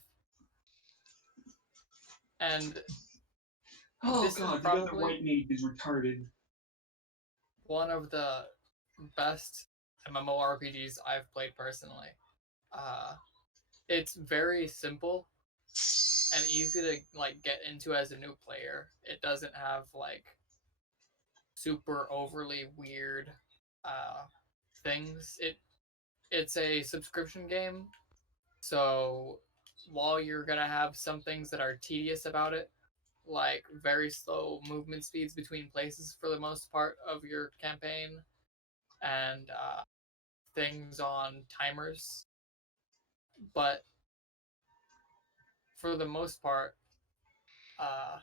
And Oh this god, is the other probably white mage is retarded. one of the best MMORPGs I've played personally. It's very simple and easy to like get into as a new player. It doesn't have like super overly weird things. It's a subscription game, so while you're gonna have some things that are tedious about it, like very slow movement speeds between places for the most part of your campaign, and things on timers, but for the most part, uh,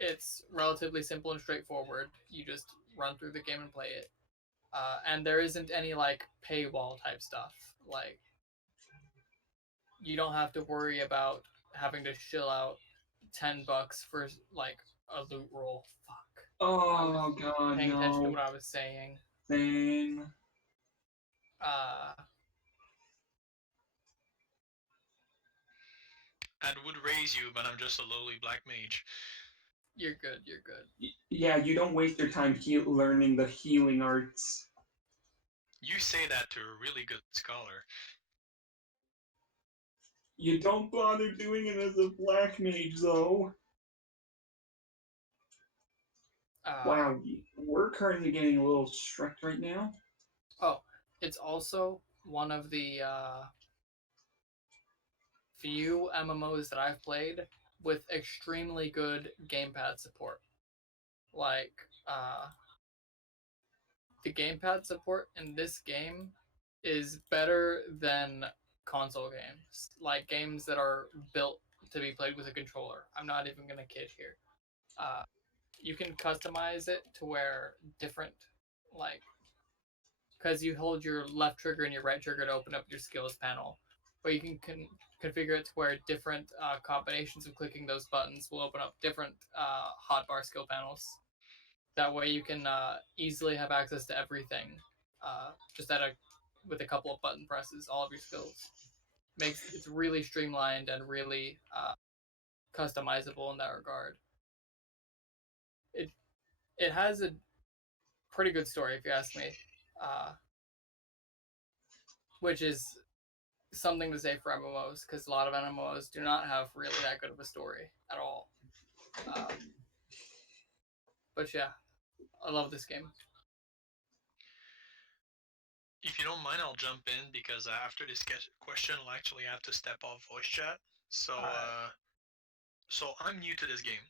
it's relatively simple and straightforward. You just run through the game and play it. And there isn't any like paywall type stuff. Like you don't have to worry about having to shill out $10 for like a loot roll. Fuck. Oh god, Paying attention to no. what I was saying. Same. Uh, I would raise you, but I'm just a lowly black mage. you're good. You're good. Yeah, you don't waste your time learning the healing arts. You say that to a really good scholar. You don't bother doing it as a black mage, though. Wow, we're currently getting a little strict right now. Oh, it's also one of the few MMOs that I've played with extremely good gamepad support. Like, the gamepad support in this game is better than console games. Like, games that are built to be played with a controller. I'm not even gonna kid here. You can customize it to where different, like, because you hold your left trigger and your right trigger to open up your skills panel, but you can configure it to where different combinations of clicking those buttons will open up different hotbar skill panels. That way you can easily have access to everything just with a couple of button presses, all of your skills. It's really streamlined and really customizable in that regard. It has a pretty good story, if you ask me, which is something to say for MMOs, because a lot of MMOs do not have really that good of a story at all. But yeah, I love this game. If you don't mind, I'll jump in because after this question, I'll actually have to step off voice chat. So, so I'm new to this game,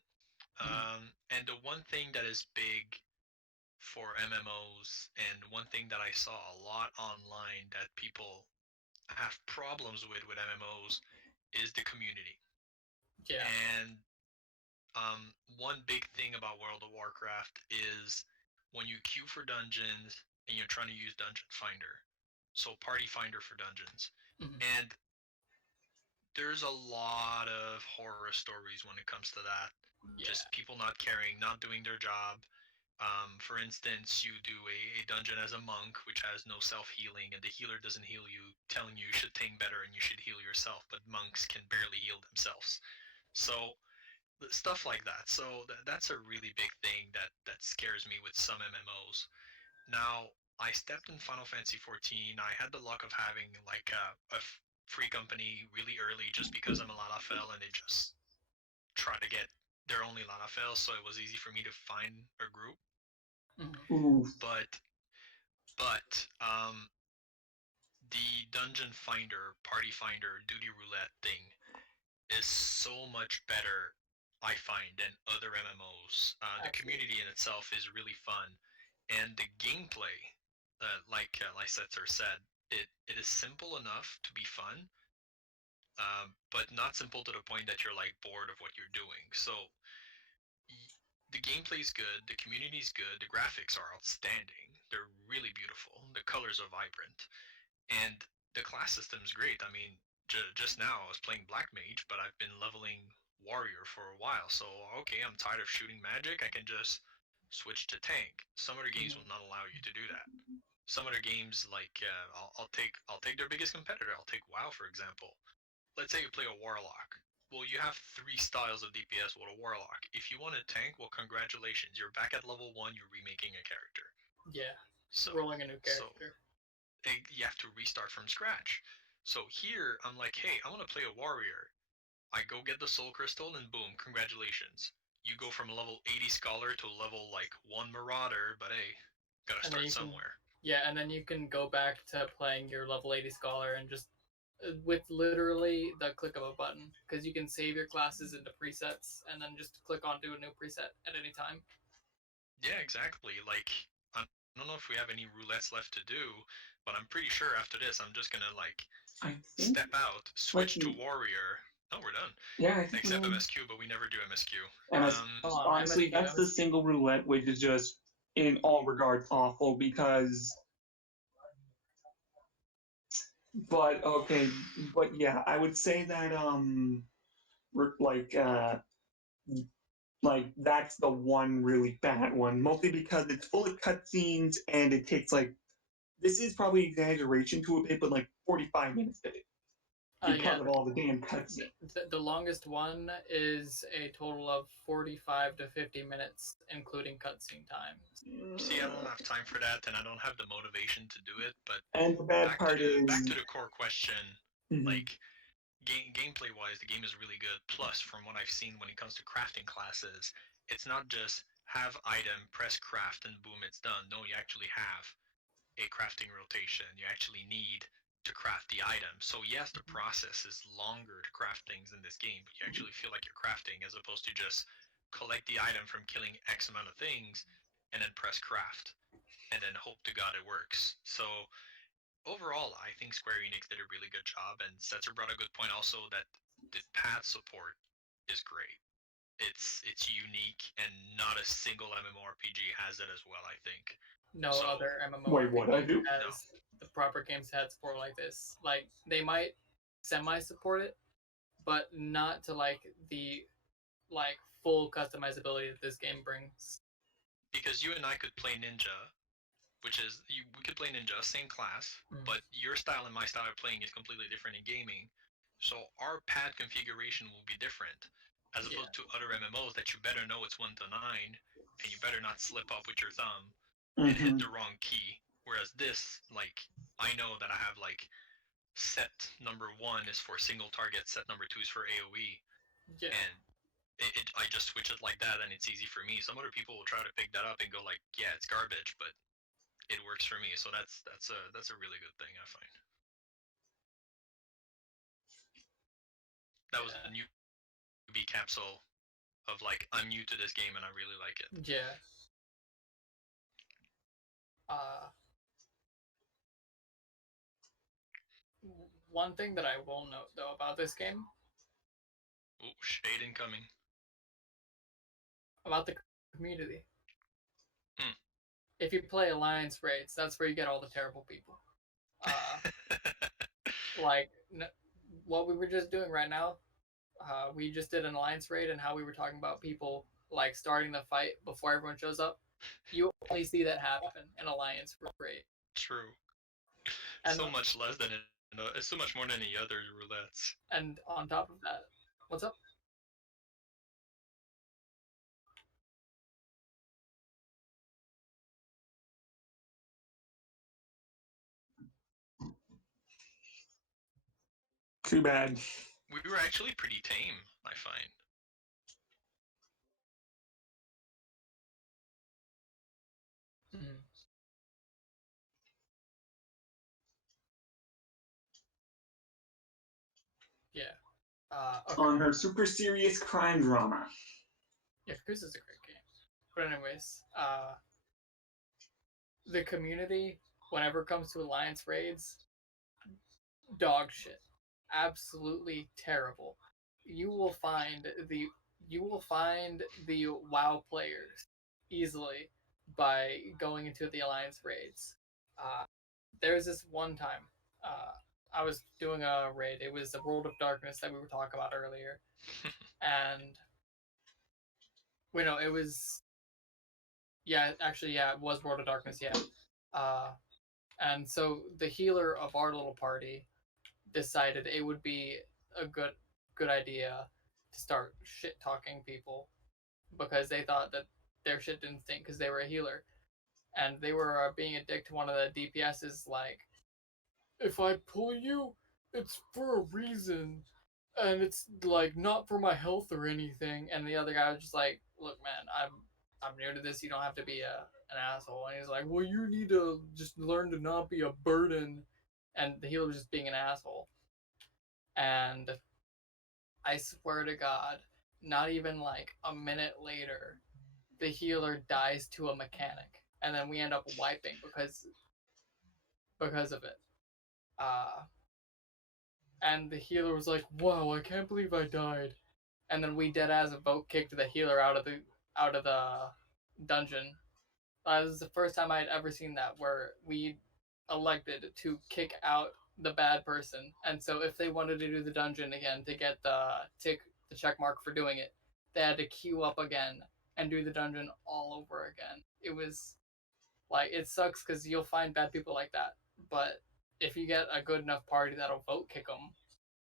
and the one thing that is big for MMOs, and one thing that I saw a lot online that people have problems with MMOs, is the community. Yeah. And one big thing about World of Warcraft is when you queue for dungeons and you're trying to use Dungeon Finder, so Party Finder for dungeons, and there's a lot of horror stories when it comes to that. Just people not caring, not doing their job. For instance, you do a dungeon as a monk, which has no self-healing, and the healer doesn't heal you, telling you should tank better and you should heal yourself, but monks can barely heal themselves. So stuff like that. So that's a really big thing that scares me with some MMOs. Now, I stepped in Final Fantasy 14. I had the luck of having like a free company really early, just because I'm a Lalafell and they just try to get their only Lalafell, so it was easy for me to find a group. But the Dungeon Finder, Party Finder, Duty Roulette thing is so much better, I find, than other MMOs. The community in itself is really fun, and the gameplay, like Lysetzer said, it is simple enough to be fun, but not simple to the point that you're like bored of what you're doing. So the gameplay is good, the community is good, the graphics are outstanding. They're really beautiful. The colors are vibrant, and the class system is great. I mean, just now I was playing Black Mage, but I've been leveling Warrior for a while. So okay, I'm tired of shooting magic. I can just switch to tank. Some other games will not allow you to do that. Some other games, like I'll take their biggest competitor. I'll take WoW for example. Let's say you play a Warlock. Well, you have three styles of DPS with a Warlock. If you want to tank, well, congratulations. You're back at level 1. You're remaking a character. Yeah. So rolling a new character. So you have to restart from scratch. So here, I'm like, hey, I want to play a warrior. I go get the soul crystal, and boom, congratulations. You go from a level 80 scholar to a level like 1 marauder, but hey, gotta start somewhere. And then you can go back to playing your level 80 scholar and just with literally the click of a button, because you can save your classes into presets and then just click onto a new preset at any time. Yeah, exactly. Like, I don't know if we have any roulettes left to do, but I'm pretty sure after this I'm just gonna like step out, switch to warrior. Oh, we're done. Yeah, except MSQ, but we never do MSQ. Honestly, that's the single roulette, which is just in all regards awful because. But okay, but yeah, I would say that like that's the one really bad one, mostly because it's full of cutscenes and it takes like, this is probably exaggeration to a bit, but like 45 minutes to do. Because of all the damn cutscenes. The longest one is a total of 45 to 50 minutes, including cutscene time. See, I don't have time for that, and I don't have the motivation to do it. But and the bad part is back to the core question. Like gameplay-wise, the game is really good. Plus, from what I've seen when it comes to crafting classes, it's not just have item, press craft, and boom, it's done. No, you actually have a crafting rotation. You actually need to craft the item. So yes, the process is longer to craft things in this game, but you actually feel like you're crafting as opposed to just collect the item from killing X amount of things and then press craft and then hope to God it works. So overall, I think Square Enix did a really good job, and Setzer brought a good point also that the path support is great. It's unique, and not a single MMORPG has it as well, I think. No other MMORPG has the proper games had support like this. Like, they might semi-support it, but not to like the full customizability that this game brings. Because you and I could play Ninja, which is we could play Ninja, same class, but your style and my style of playing is completely different in gaming. So our pad configuration will be different, as opposed to other MMOs that you better know it's 1 to 9, and you better not slip up with your thumb and hit the wrong key. Whereas this, like, I know that I have like set number 1 is for single target, set number 2 is for AoE, and I just switch it like that, and it's easy for me. Some other people will try to pick that up and go like, yeah, it's garbage, but it works for me. So that's a really good thing, I find. That was the newbie capsule of like, I'm new to this game and I really like it. Yeah. One thing that I will note though about this game. Ooh, shade incoming. About the community. if you play Alliance raids, that's where you get all the terrible people. Like what we were just doing right now, we just did an Alliance raid, and how we were talking about people like starting the fight before everyone shows up. You only see that happen in Alliance raid. True. And so much less than it's so much more than the other roulettes. And on top of that, what's up? Too bad. We were actually pretty tame, I find. Mm-hmm. Yeah. Okay. On her super serious crime drama. Yeah, Cruise is a great game. But anyways, the community, whenever it comes to Alliance raids, dog shit. Absolutely terrible. You will find the WoW players easily by going into the Alliance raids. There's this one time I was doing a raid. It was the World of Darkness that we were talking about earlier, and it was it was World of Darkness. And so the healer of our little party decided it would be a good idea to start shit talking people because they thought that their shit didn't stink because they were a healer, and they were being a dick to one of the DPSs. Like, if I pull you, it's for a reason, and it's like not for my health or anything. And the other guy was just like, "Look, man, I'm new to this. You don't have to be an asshole." And he's like, "Well, you need to just learn to not be a burden." And the healer was just being an asshole. And I swear to God, not even like a minute later, the healer dies to a mechanic, and then we end up wiping because of it. And the healer was like, "Wow, I can't believe I died." And then we dead as a vote kicked the healer out of the dungeon. That was the first time I had ever seen that, where we elected to kick out the bad person, and so if they wanted to do the dungeon again to get the check mark for doing it, they had to queue up again and do the dungeon all over again. It was like, it sucks because you'll find bad people like that, but if you get a good enough party that'll vote kick them,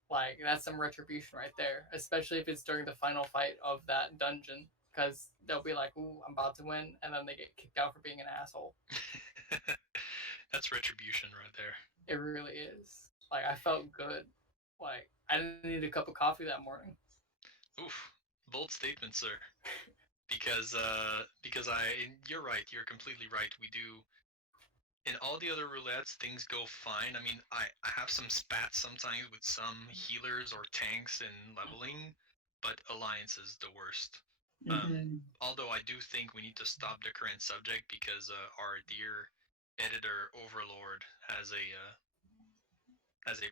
like, that's some retribution right there, especially if it's during the final fight of that dungeon, because they'll be like, "Ooh, I'm about to win," and then they get kicked out for being an asshole. That's retribution right there. It really is. Like, I felt good. Like, I didn't need a cup of coffee that morning. Oof, bold statement, sir. Because you're right. You're completely right. We do. In all the other roulettes, things go fine. I mean, I have some spats sometimes with some healers or tanks in leveling, but Alliance is the worst. Although I do think we need to stop the current subject because our dear editor Overlord has a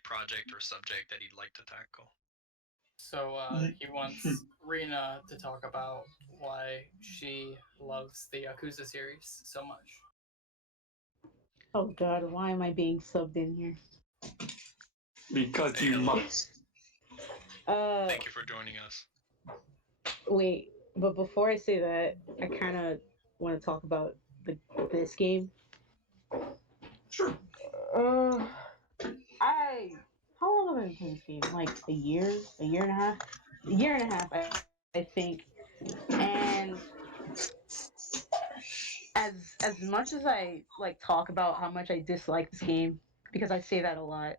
project or subject that he'd like to tackle. So he wants Rena to talk about why she loves the Yakuza series so much. Oh God, why am I being subbed in here? Because you must. Thank you for joining us. Wait, but before I say that, I kind of want to talk about this game. Sure. How long have I been playing this game? Like a year and a half, I think. And as much as I like talk about how much I dislike this game, because I say that a lot,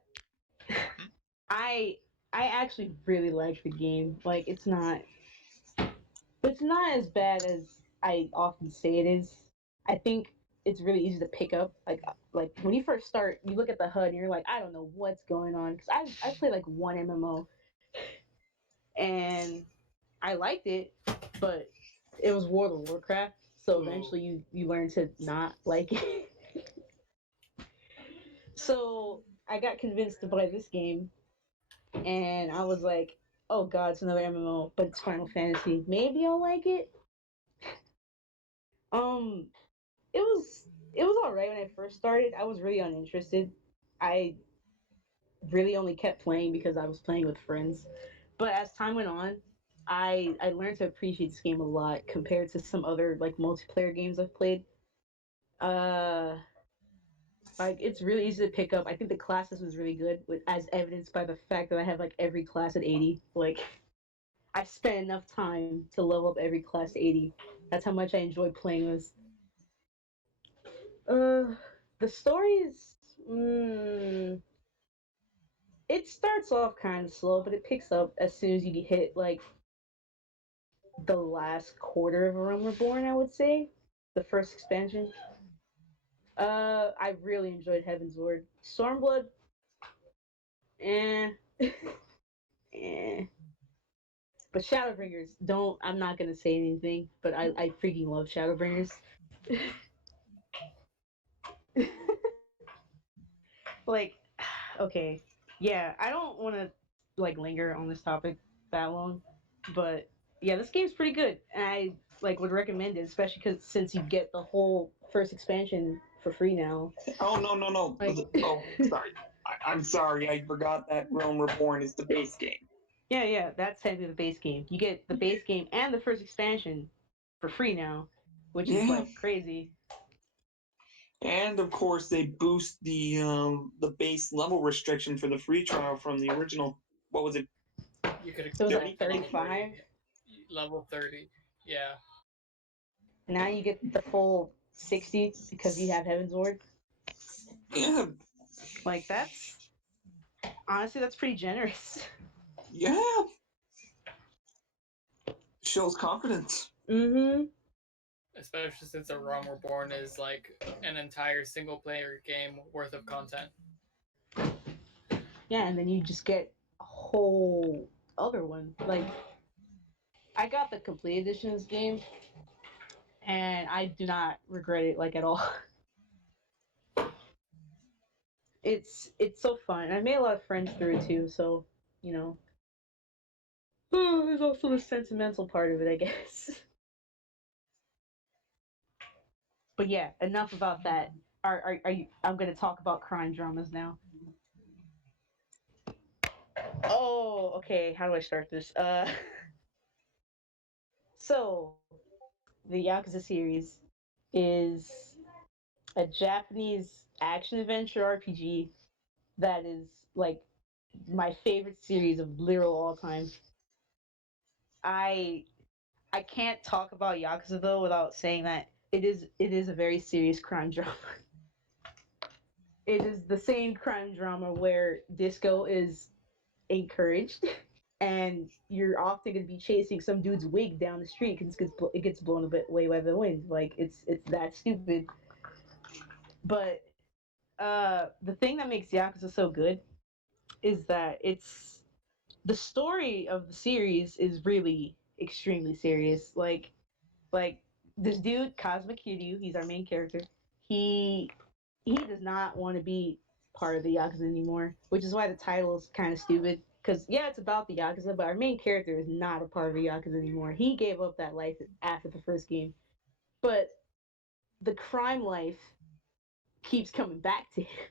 I actually really like the game. Like, it's not as bad as I often say it is. I think it's really easy to pick up. Like when you first start, you look at the HUD and you're like, I don't know what's going on, because I played like one MMO and I liked it, but it was World of Warcraft, so eventually you learn to not like it. So I got convinced to buy this game, and I was like, oh God, it's another MMO, but it's Final Fantasy. Maybe I'll like it. it was all right when I first started. I was really uninterested. I really only kept playing because I was playing with friends. But as time went on, I learned to appreciate this game a lot compared to some other like multiplayer games I've played. Uh, like it's really easy to pick up. I think the classes was really good, with, as evidenced by the fact that I have like every class at 80. Like I spent enough time to level up every class to 80. That's how much I enjoyed playing this. Uh, the story is. It starts off kind of slow, but it picks up as soon as you hit like the last quarter of A Realm Reborn. I would say the first expansion. I really enjoyed Heaven's Ward. Stormblood, eh, eh. But Shadowbringers, don't. I'm not gonna say anything, but I freaking love Shadowbringers. Like, okay, yeah, I don't want to like linger on this topic that long, but yeah, this game's pretty good, and I like would recommend it, especially because since you get the whole first expansion for free now. Oh no! Like, oh, sorry. I'm sorry. I forgot that Realm Reborn is the base game. yeah, that's technically the base game. You get the base game and the first expansion for free now, which is like crazy. And of course, they boost the base level restriction for the free trial from the original. What was it? You could So it was 30? like 35. level 30. Yeah. Now you get the full 60 because you have Heaven's Ward. Yeah. Like that's honestly that's pretty generous. Yeah. Shows confidence. Mm-hmm. Especially since A Realm Reborn is like an entire single player game worth of content. Yeah, and then you just get a whole other one. Like I got the complete edition of this game, and I do not regret it like at all. It's so fun. I made a lot of friends through it too, so you know. Oh, there's also the sentimental part of it, I guess. But yeah, enough about that. Are you? I'm gonna talk about crime dramas now. Oh, okay. How do I start this? So the Yakuza series is a Japanese action adventure RPG that is like my favorite series of literal all time. I I can't talk about Yakuza though without saying that it is a very serious crime drama. It is the same crime drama where disco is encouraged, and you're often going to be chasing some dude's wig down the street because it gets blown a bit away by the wind. Like it's that stupid. But the thing that makes Yakuza so good is that it's the story of the series is really extremely serious. Like this dude Kazuma Kiryu, he's our main character. He he does not want to be part of the Yakuza anymore, which is why the title is kind of stupid. Because yeah, it's about the Yakuza, but our main character is not a part of the Yakuza anymore. He gave up that life after the first game, but the crime life keeps coming back to him.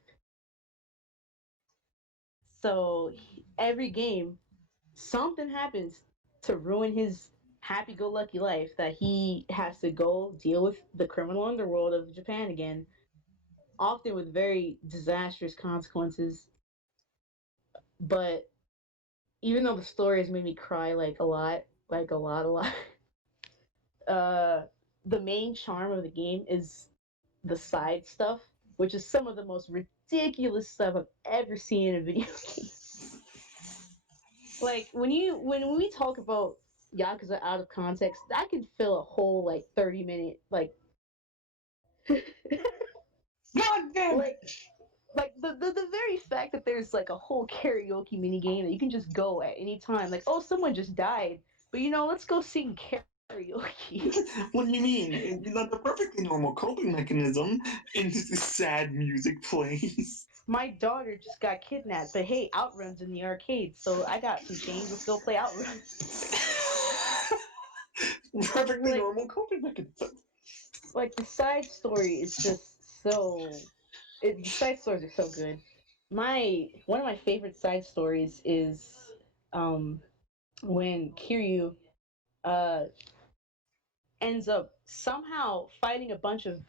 So every game, something happens to ruin his happy-go-lucky life that he has to go deal with the criminal underworld of Japan again, often with very disastrous consequences. But even though the story has made me cry like a lot, uh, the main charm of the game is the side stuff, which is some of the most ridiculous stuff I've ever seen in a video game. Like when we talk about Yakuza out of context, that could fill a whole like 30-minute like God damn like the very fact that there's like a whole karaoke mini game that you can just go at any time. Like, oh, someone just died, but let's go sing karaoke. What do you mean? It's not the perfectly normal coping mechanism, and this sad music plays. My daughter just got kidnapped, but hey, Outrun's in the arcade, so I got some change. Let's go play Outrun. Perfectly normal coping mechanism. Like the side story is just so. The side stories are so good. One of my favorite side stories is um when Kiryu uh ends up somehow fighting a bunch of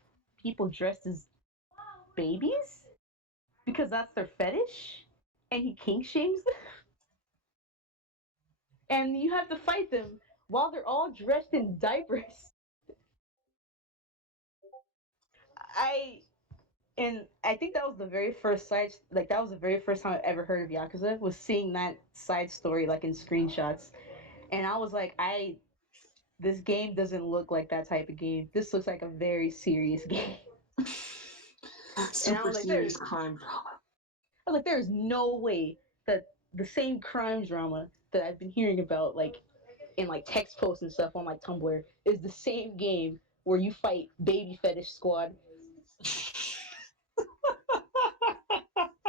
people dressed as babies because that's their fetish, and he kink shames them, and you have to fight them while they're all dressed in diapers. I I think that was the very first side, like that was the very first time I ever heard of Yakuza, was seeing that side story like in screenshots, and I was like, this game doesn't look like that type of game. This looks like a very serious game. Super serious crime drama. I was like, there's no way that the same crime drama that I've been hearing about, like in like text posts and stuff on like Tumblr, is the same game where you fight baby fetish squad.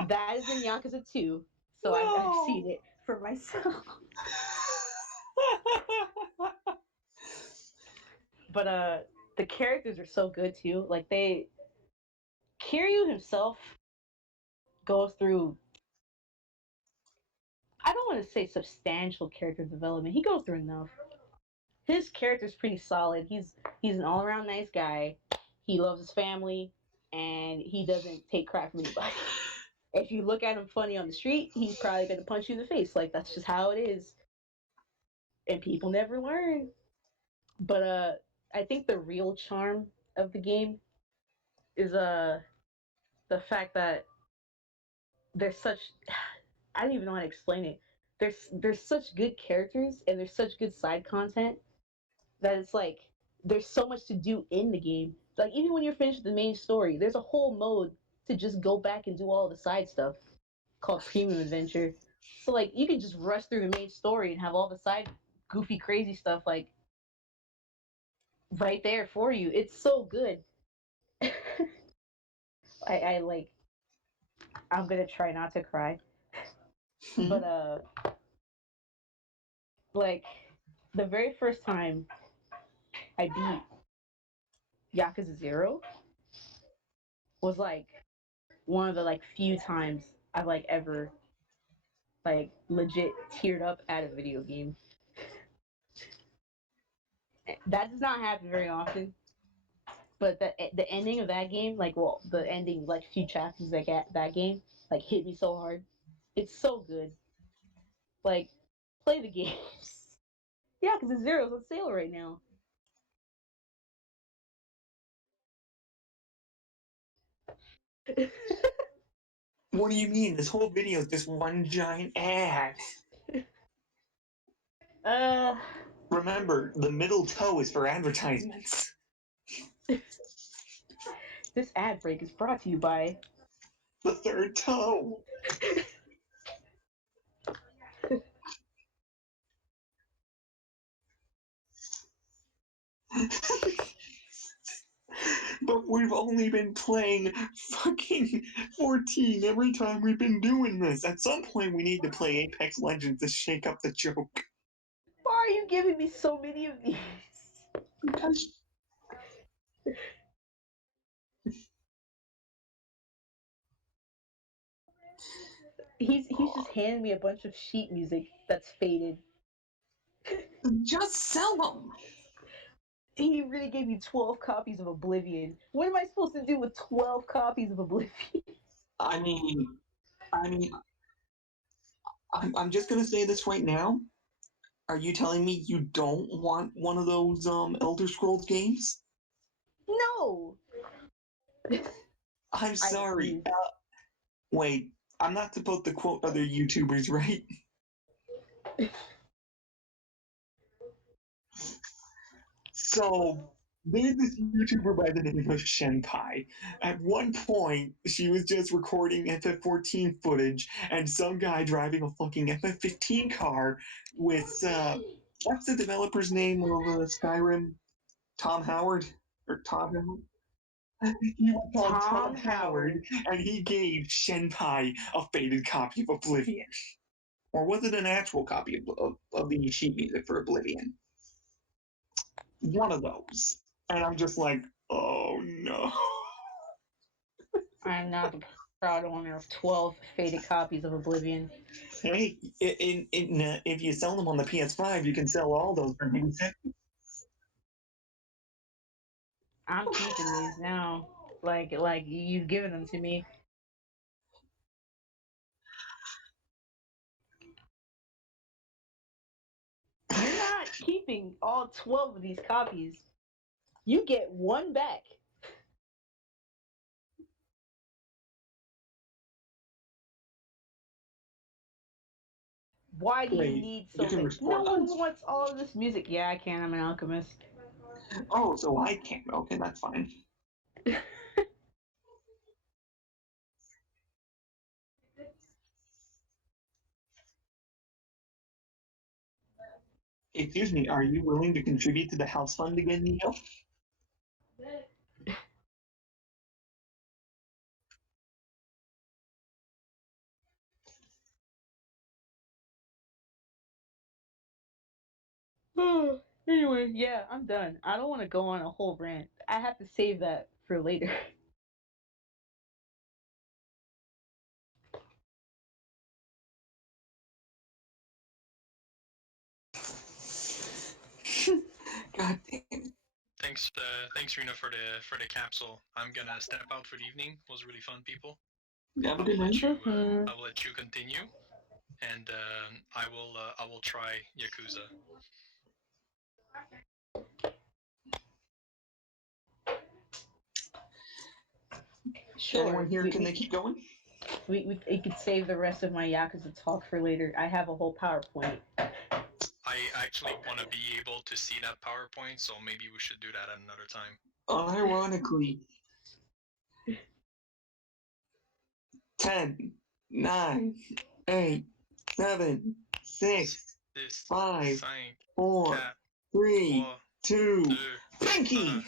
That is in Yakuza 2, so No. I've seen it for myself. But the characters are so good too. Like Kiryu himself goes through, I don't want to say substantial character development. He goes through enough. His character's pretty solid. He's an all around nice guy. He loves his family, and he doesn't take crap from anybody. If you look at him funny on the street, he's probably gonna punch you in the face. Like that's just how it is. And people never learn. But I think the real charm of the game is the fact that there's such, I don't even know how to explain it. There's such good characters and there's such good side content that it's like there's so much to do in the game. Like even when you're finished with the main story, there's a whole mode to just go back and do all the side stuff called Premium Adventure. So like you can just rush through the main story and have all the side goofy crazy stuff like right there for you. It's so good. I like, I'm gonna try not to cry. But like the very first time I beat Yakuza 0 was like one of the like few times I've like ever like legit teared up at a video game. That does not happen very often. But the ending of that game, like well, the ending like few chapters like at that game, like hit me so hard. It's so good. Like play the games. Yeah, because the Zero's on sale right now. What do you mean? This whole video is just one giant ad. Remember, the middle toe is for advertisements. This ad break is brought to you by the third toe. But we've only been playing fucking 14 every time we've been doing this. At some point, we need to play Apex Legends to shake up the joke. Why are you giving me so many of these? Because he's just handing me a bunch of sheet music that's faded. Just sell them. He really gave me 12 copies of Oblivion. What am I supposed to do with 12 copies of Oblivion? I'm just gonna say this right now. Are you telling me you don't want one of those Elder Scrolls games? No. I'm sorry. Wait, I'm not supposed to quote other YouTubers, right? So, there's this YouTuber by the name of Shenpai. At one point, she was just recording FF14 footage, and some guy driving a fucking FF15 car with, what's the developer's name of Skyrim? Tom Howard? Or Tom Howard? He was called Tom Howard, and he gave Shenpai a faded copy of Oblivion. Or was it an actual copy of the sheet music for Oblivion? One of those. And I'm just like, Oh no. I'm now the proud owner of 12 faded copies of Oblivion. Hey, if you sell them on the PS5, you can sell all those for maybe $6. I'm keeping these now. Like you've given them to me. You're not keeping all 12 of these copies. You get one back. Why do you Wait, need you so can many? restore No one those? wants all of this music. Yeah, I can. I'm an alchemist. Oh, so I can't. Okay, that's fine. Excuse me, are you willing to contribute to the house fund again, Neil? Anyway, yeah, I'm done. I don't want to go on a whole rant. I have to save that for later. God damn it. Thanks, Rena, for the capsule. I'm gonna step out for the evening. It was really fun, people. Have a I good will let night. you. Mhm. I will let you continue, and I will try Yakuza. Sure. Anyone here, can they keep going? We could save the rest of my Yakuza talk for later. I have a whole PowerPoint. I actually want to be able to see that PowerPoint, so maybe we should do that at another time. Unironically. 10, 9, 8, 7, 6, 5, 4, 3, 2, Pinky!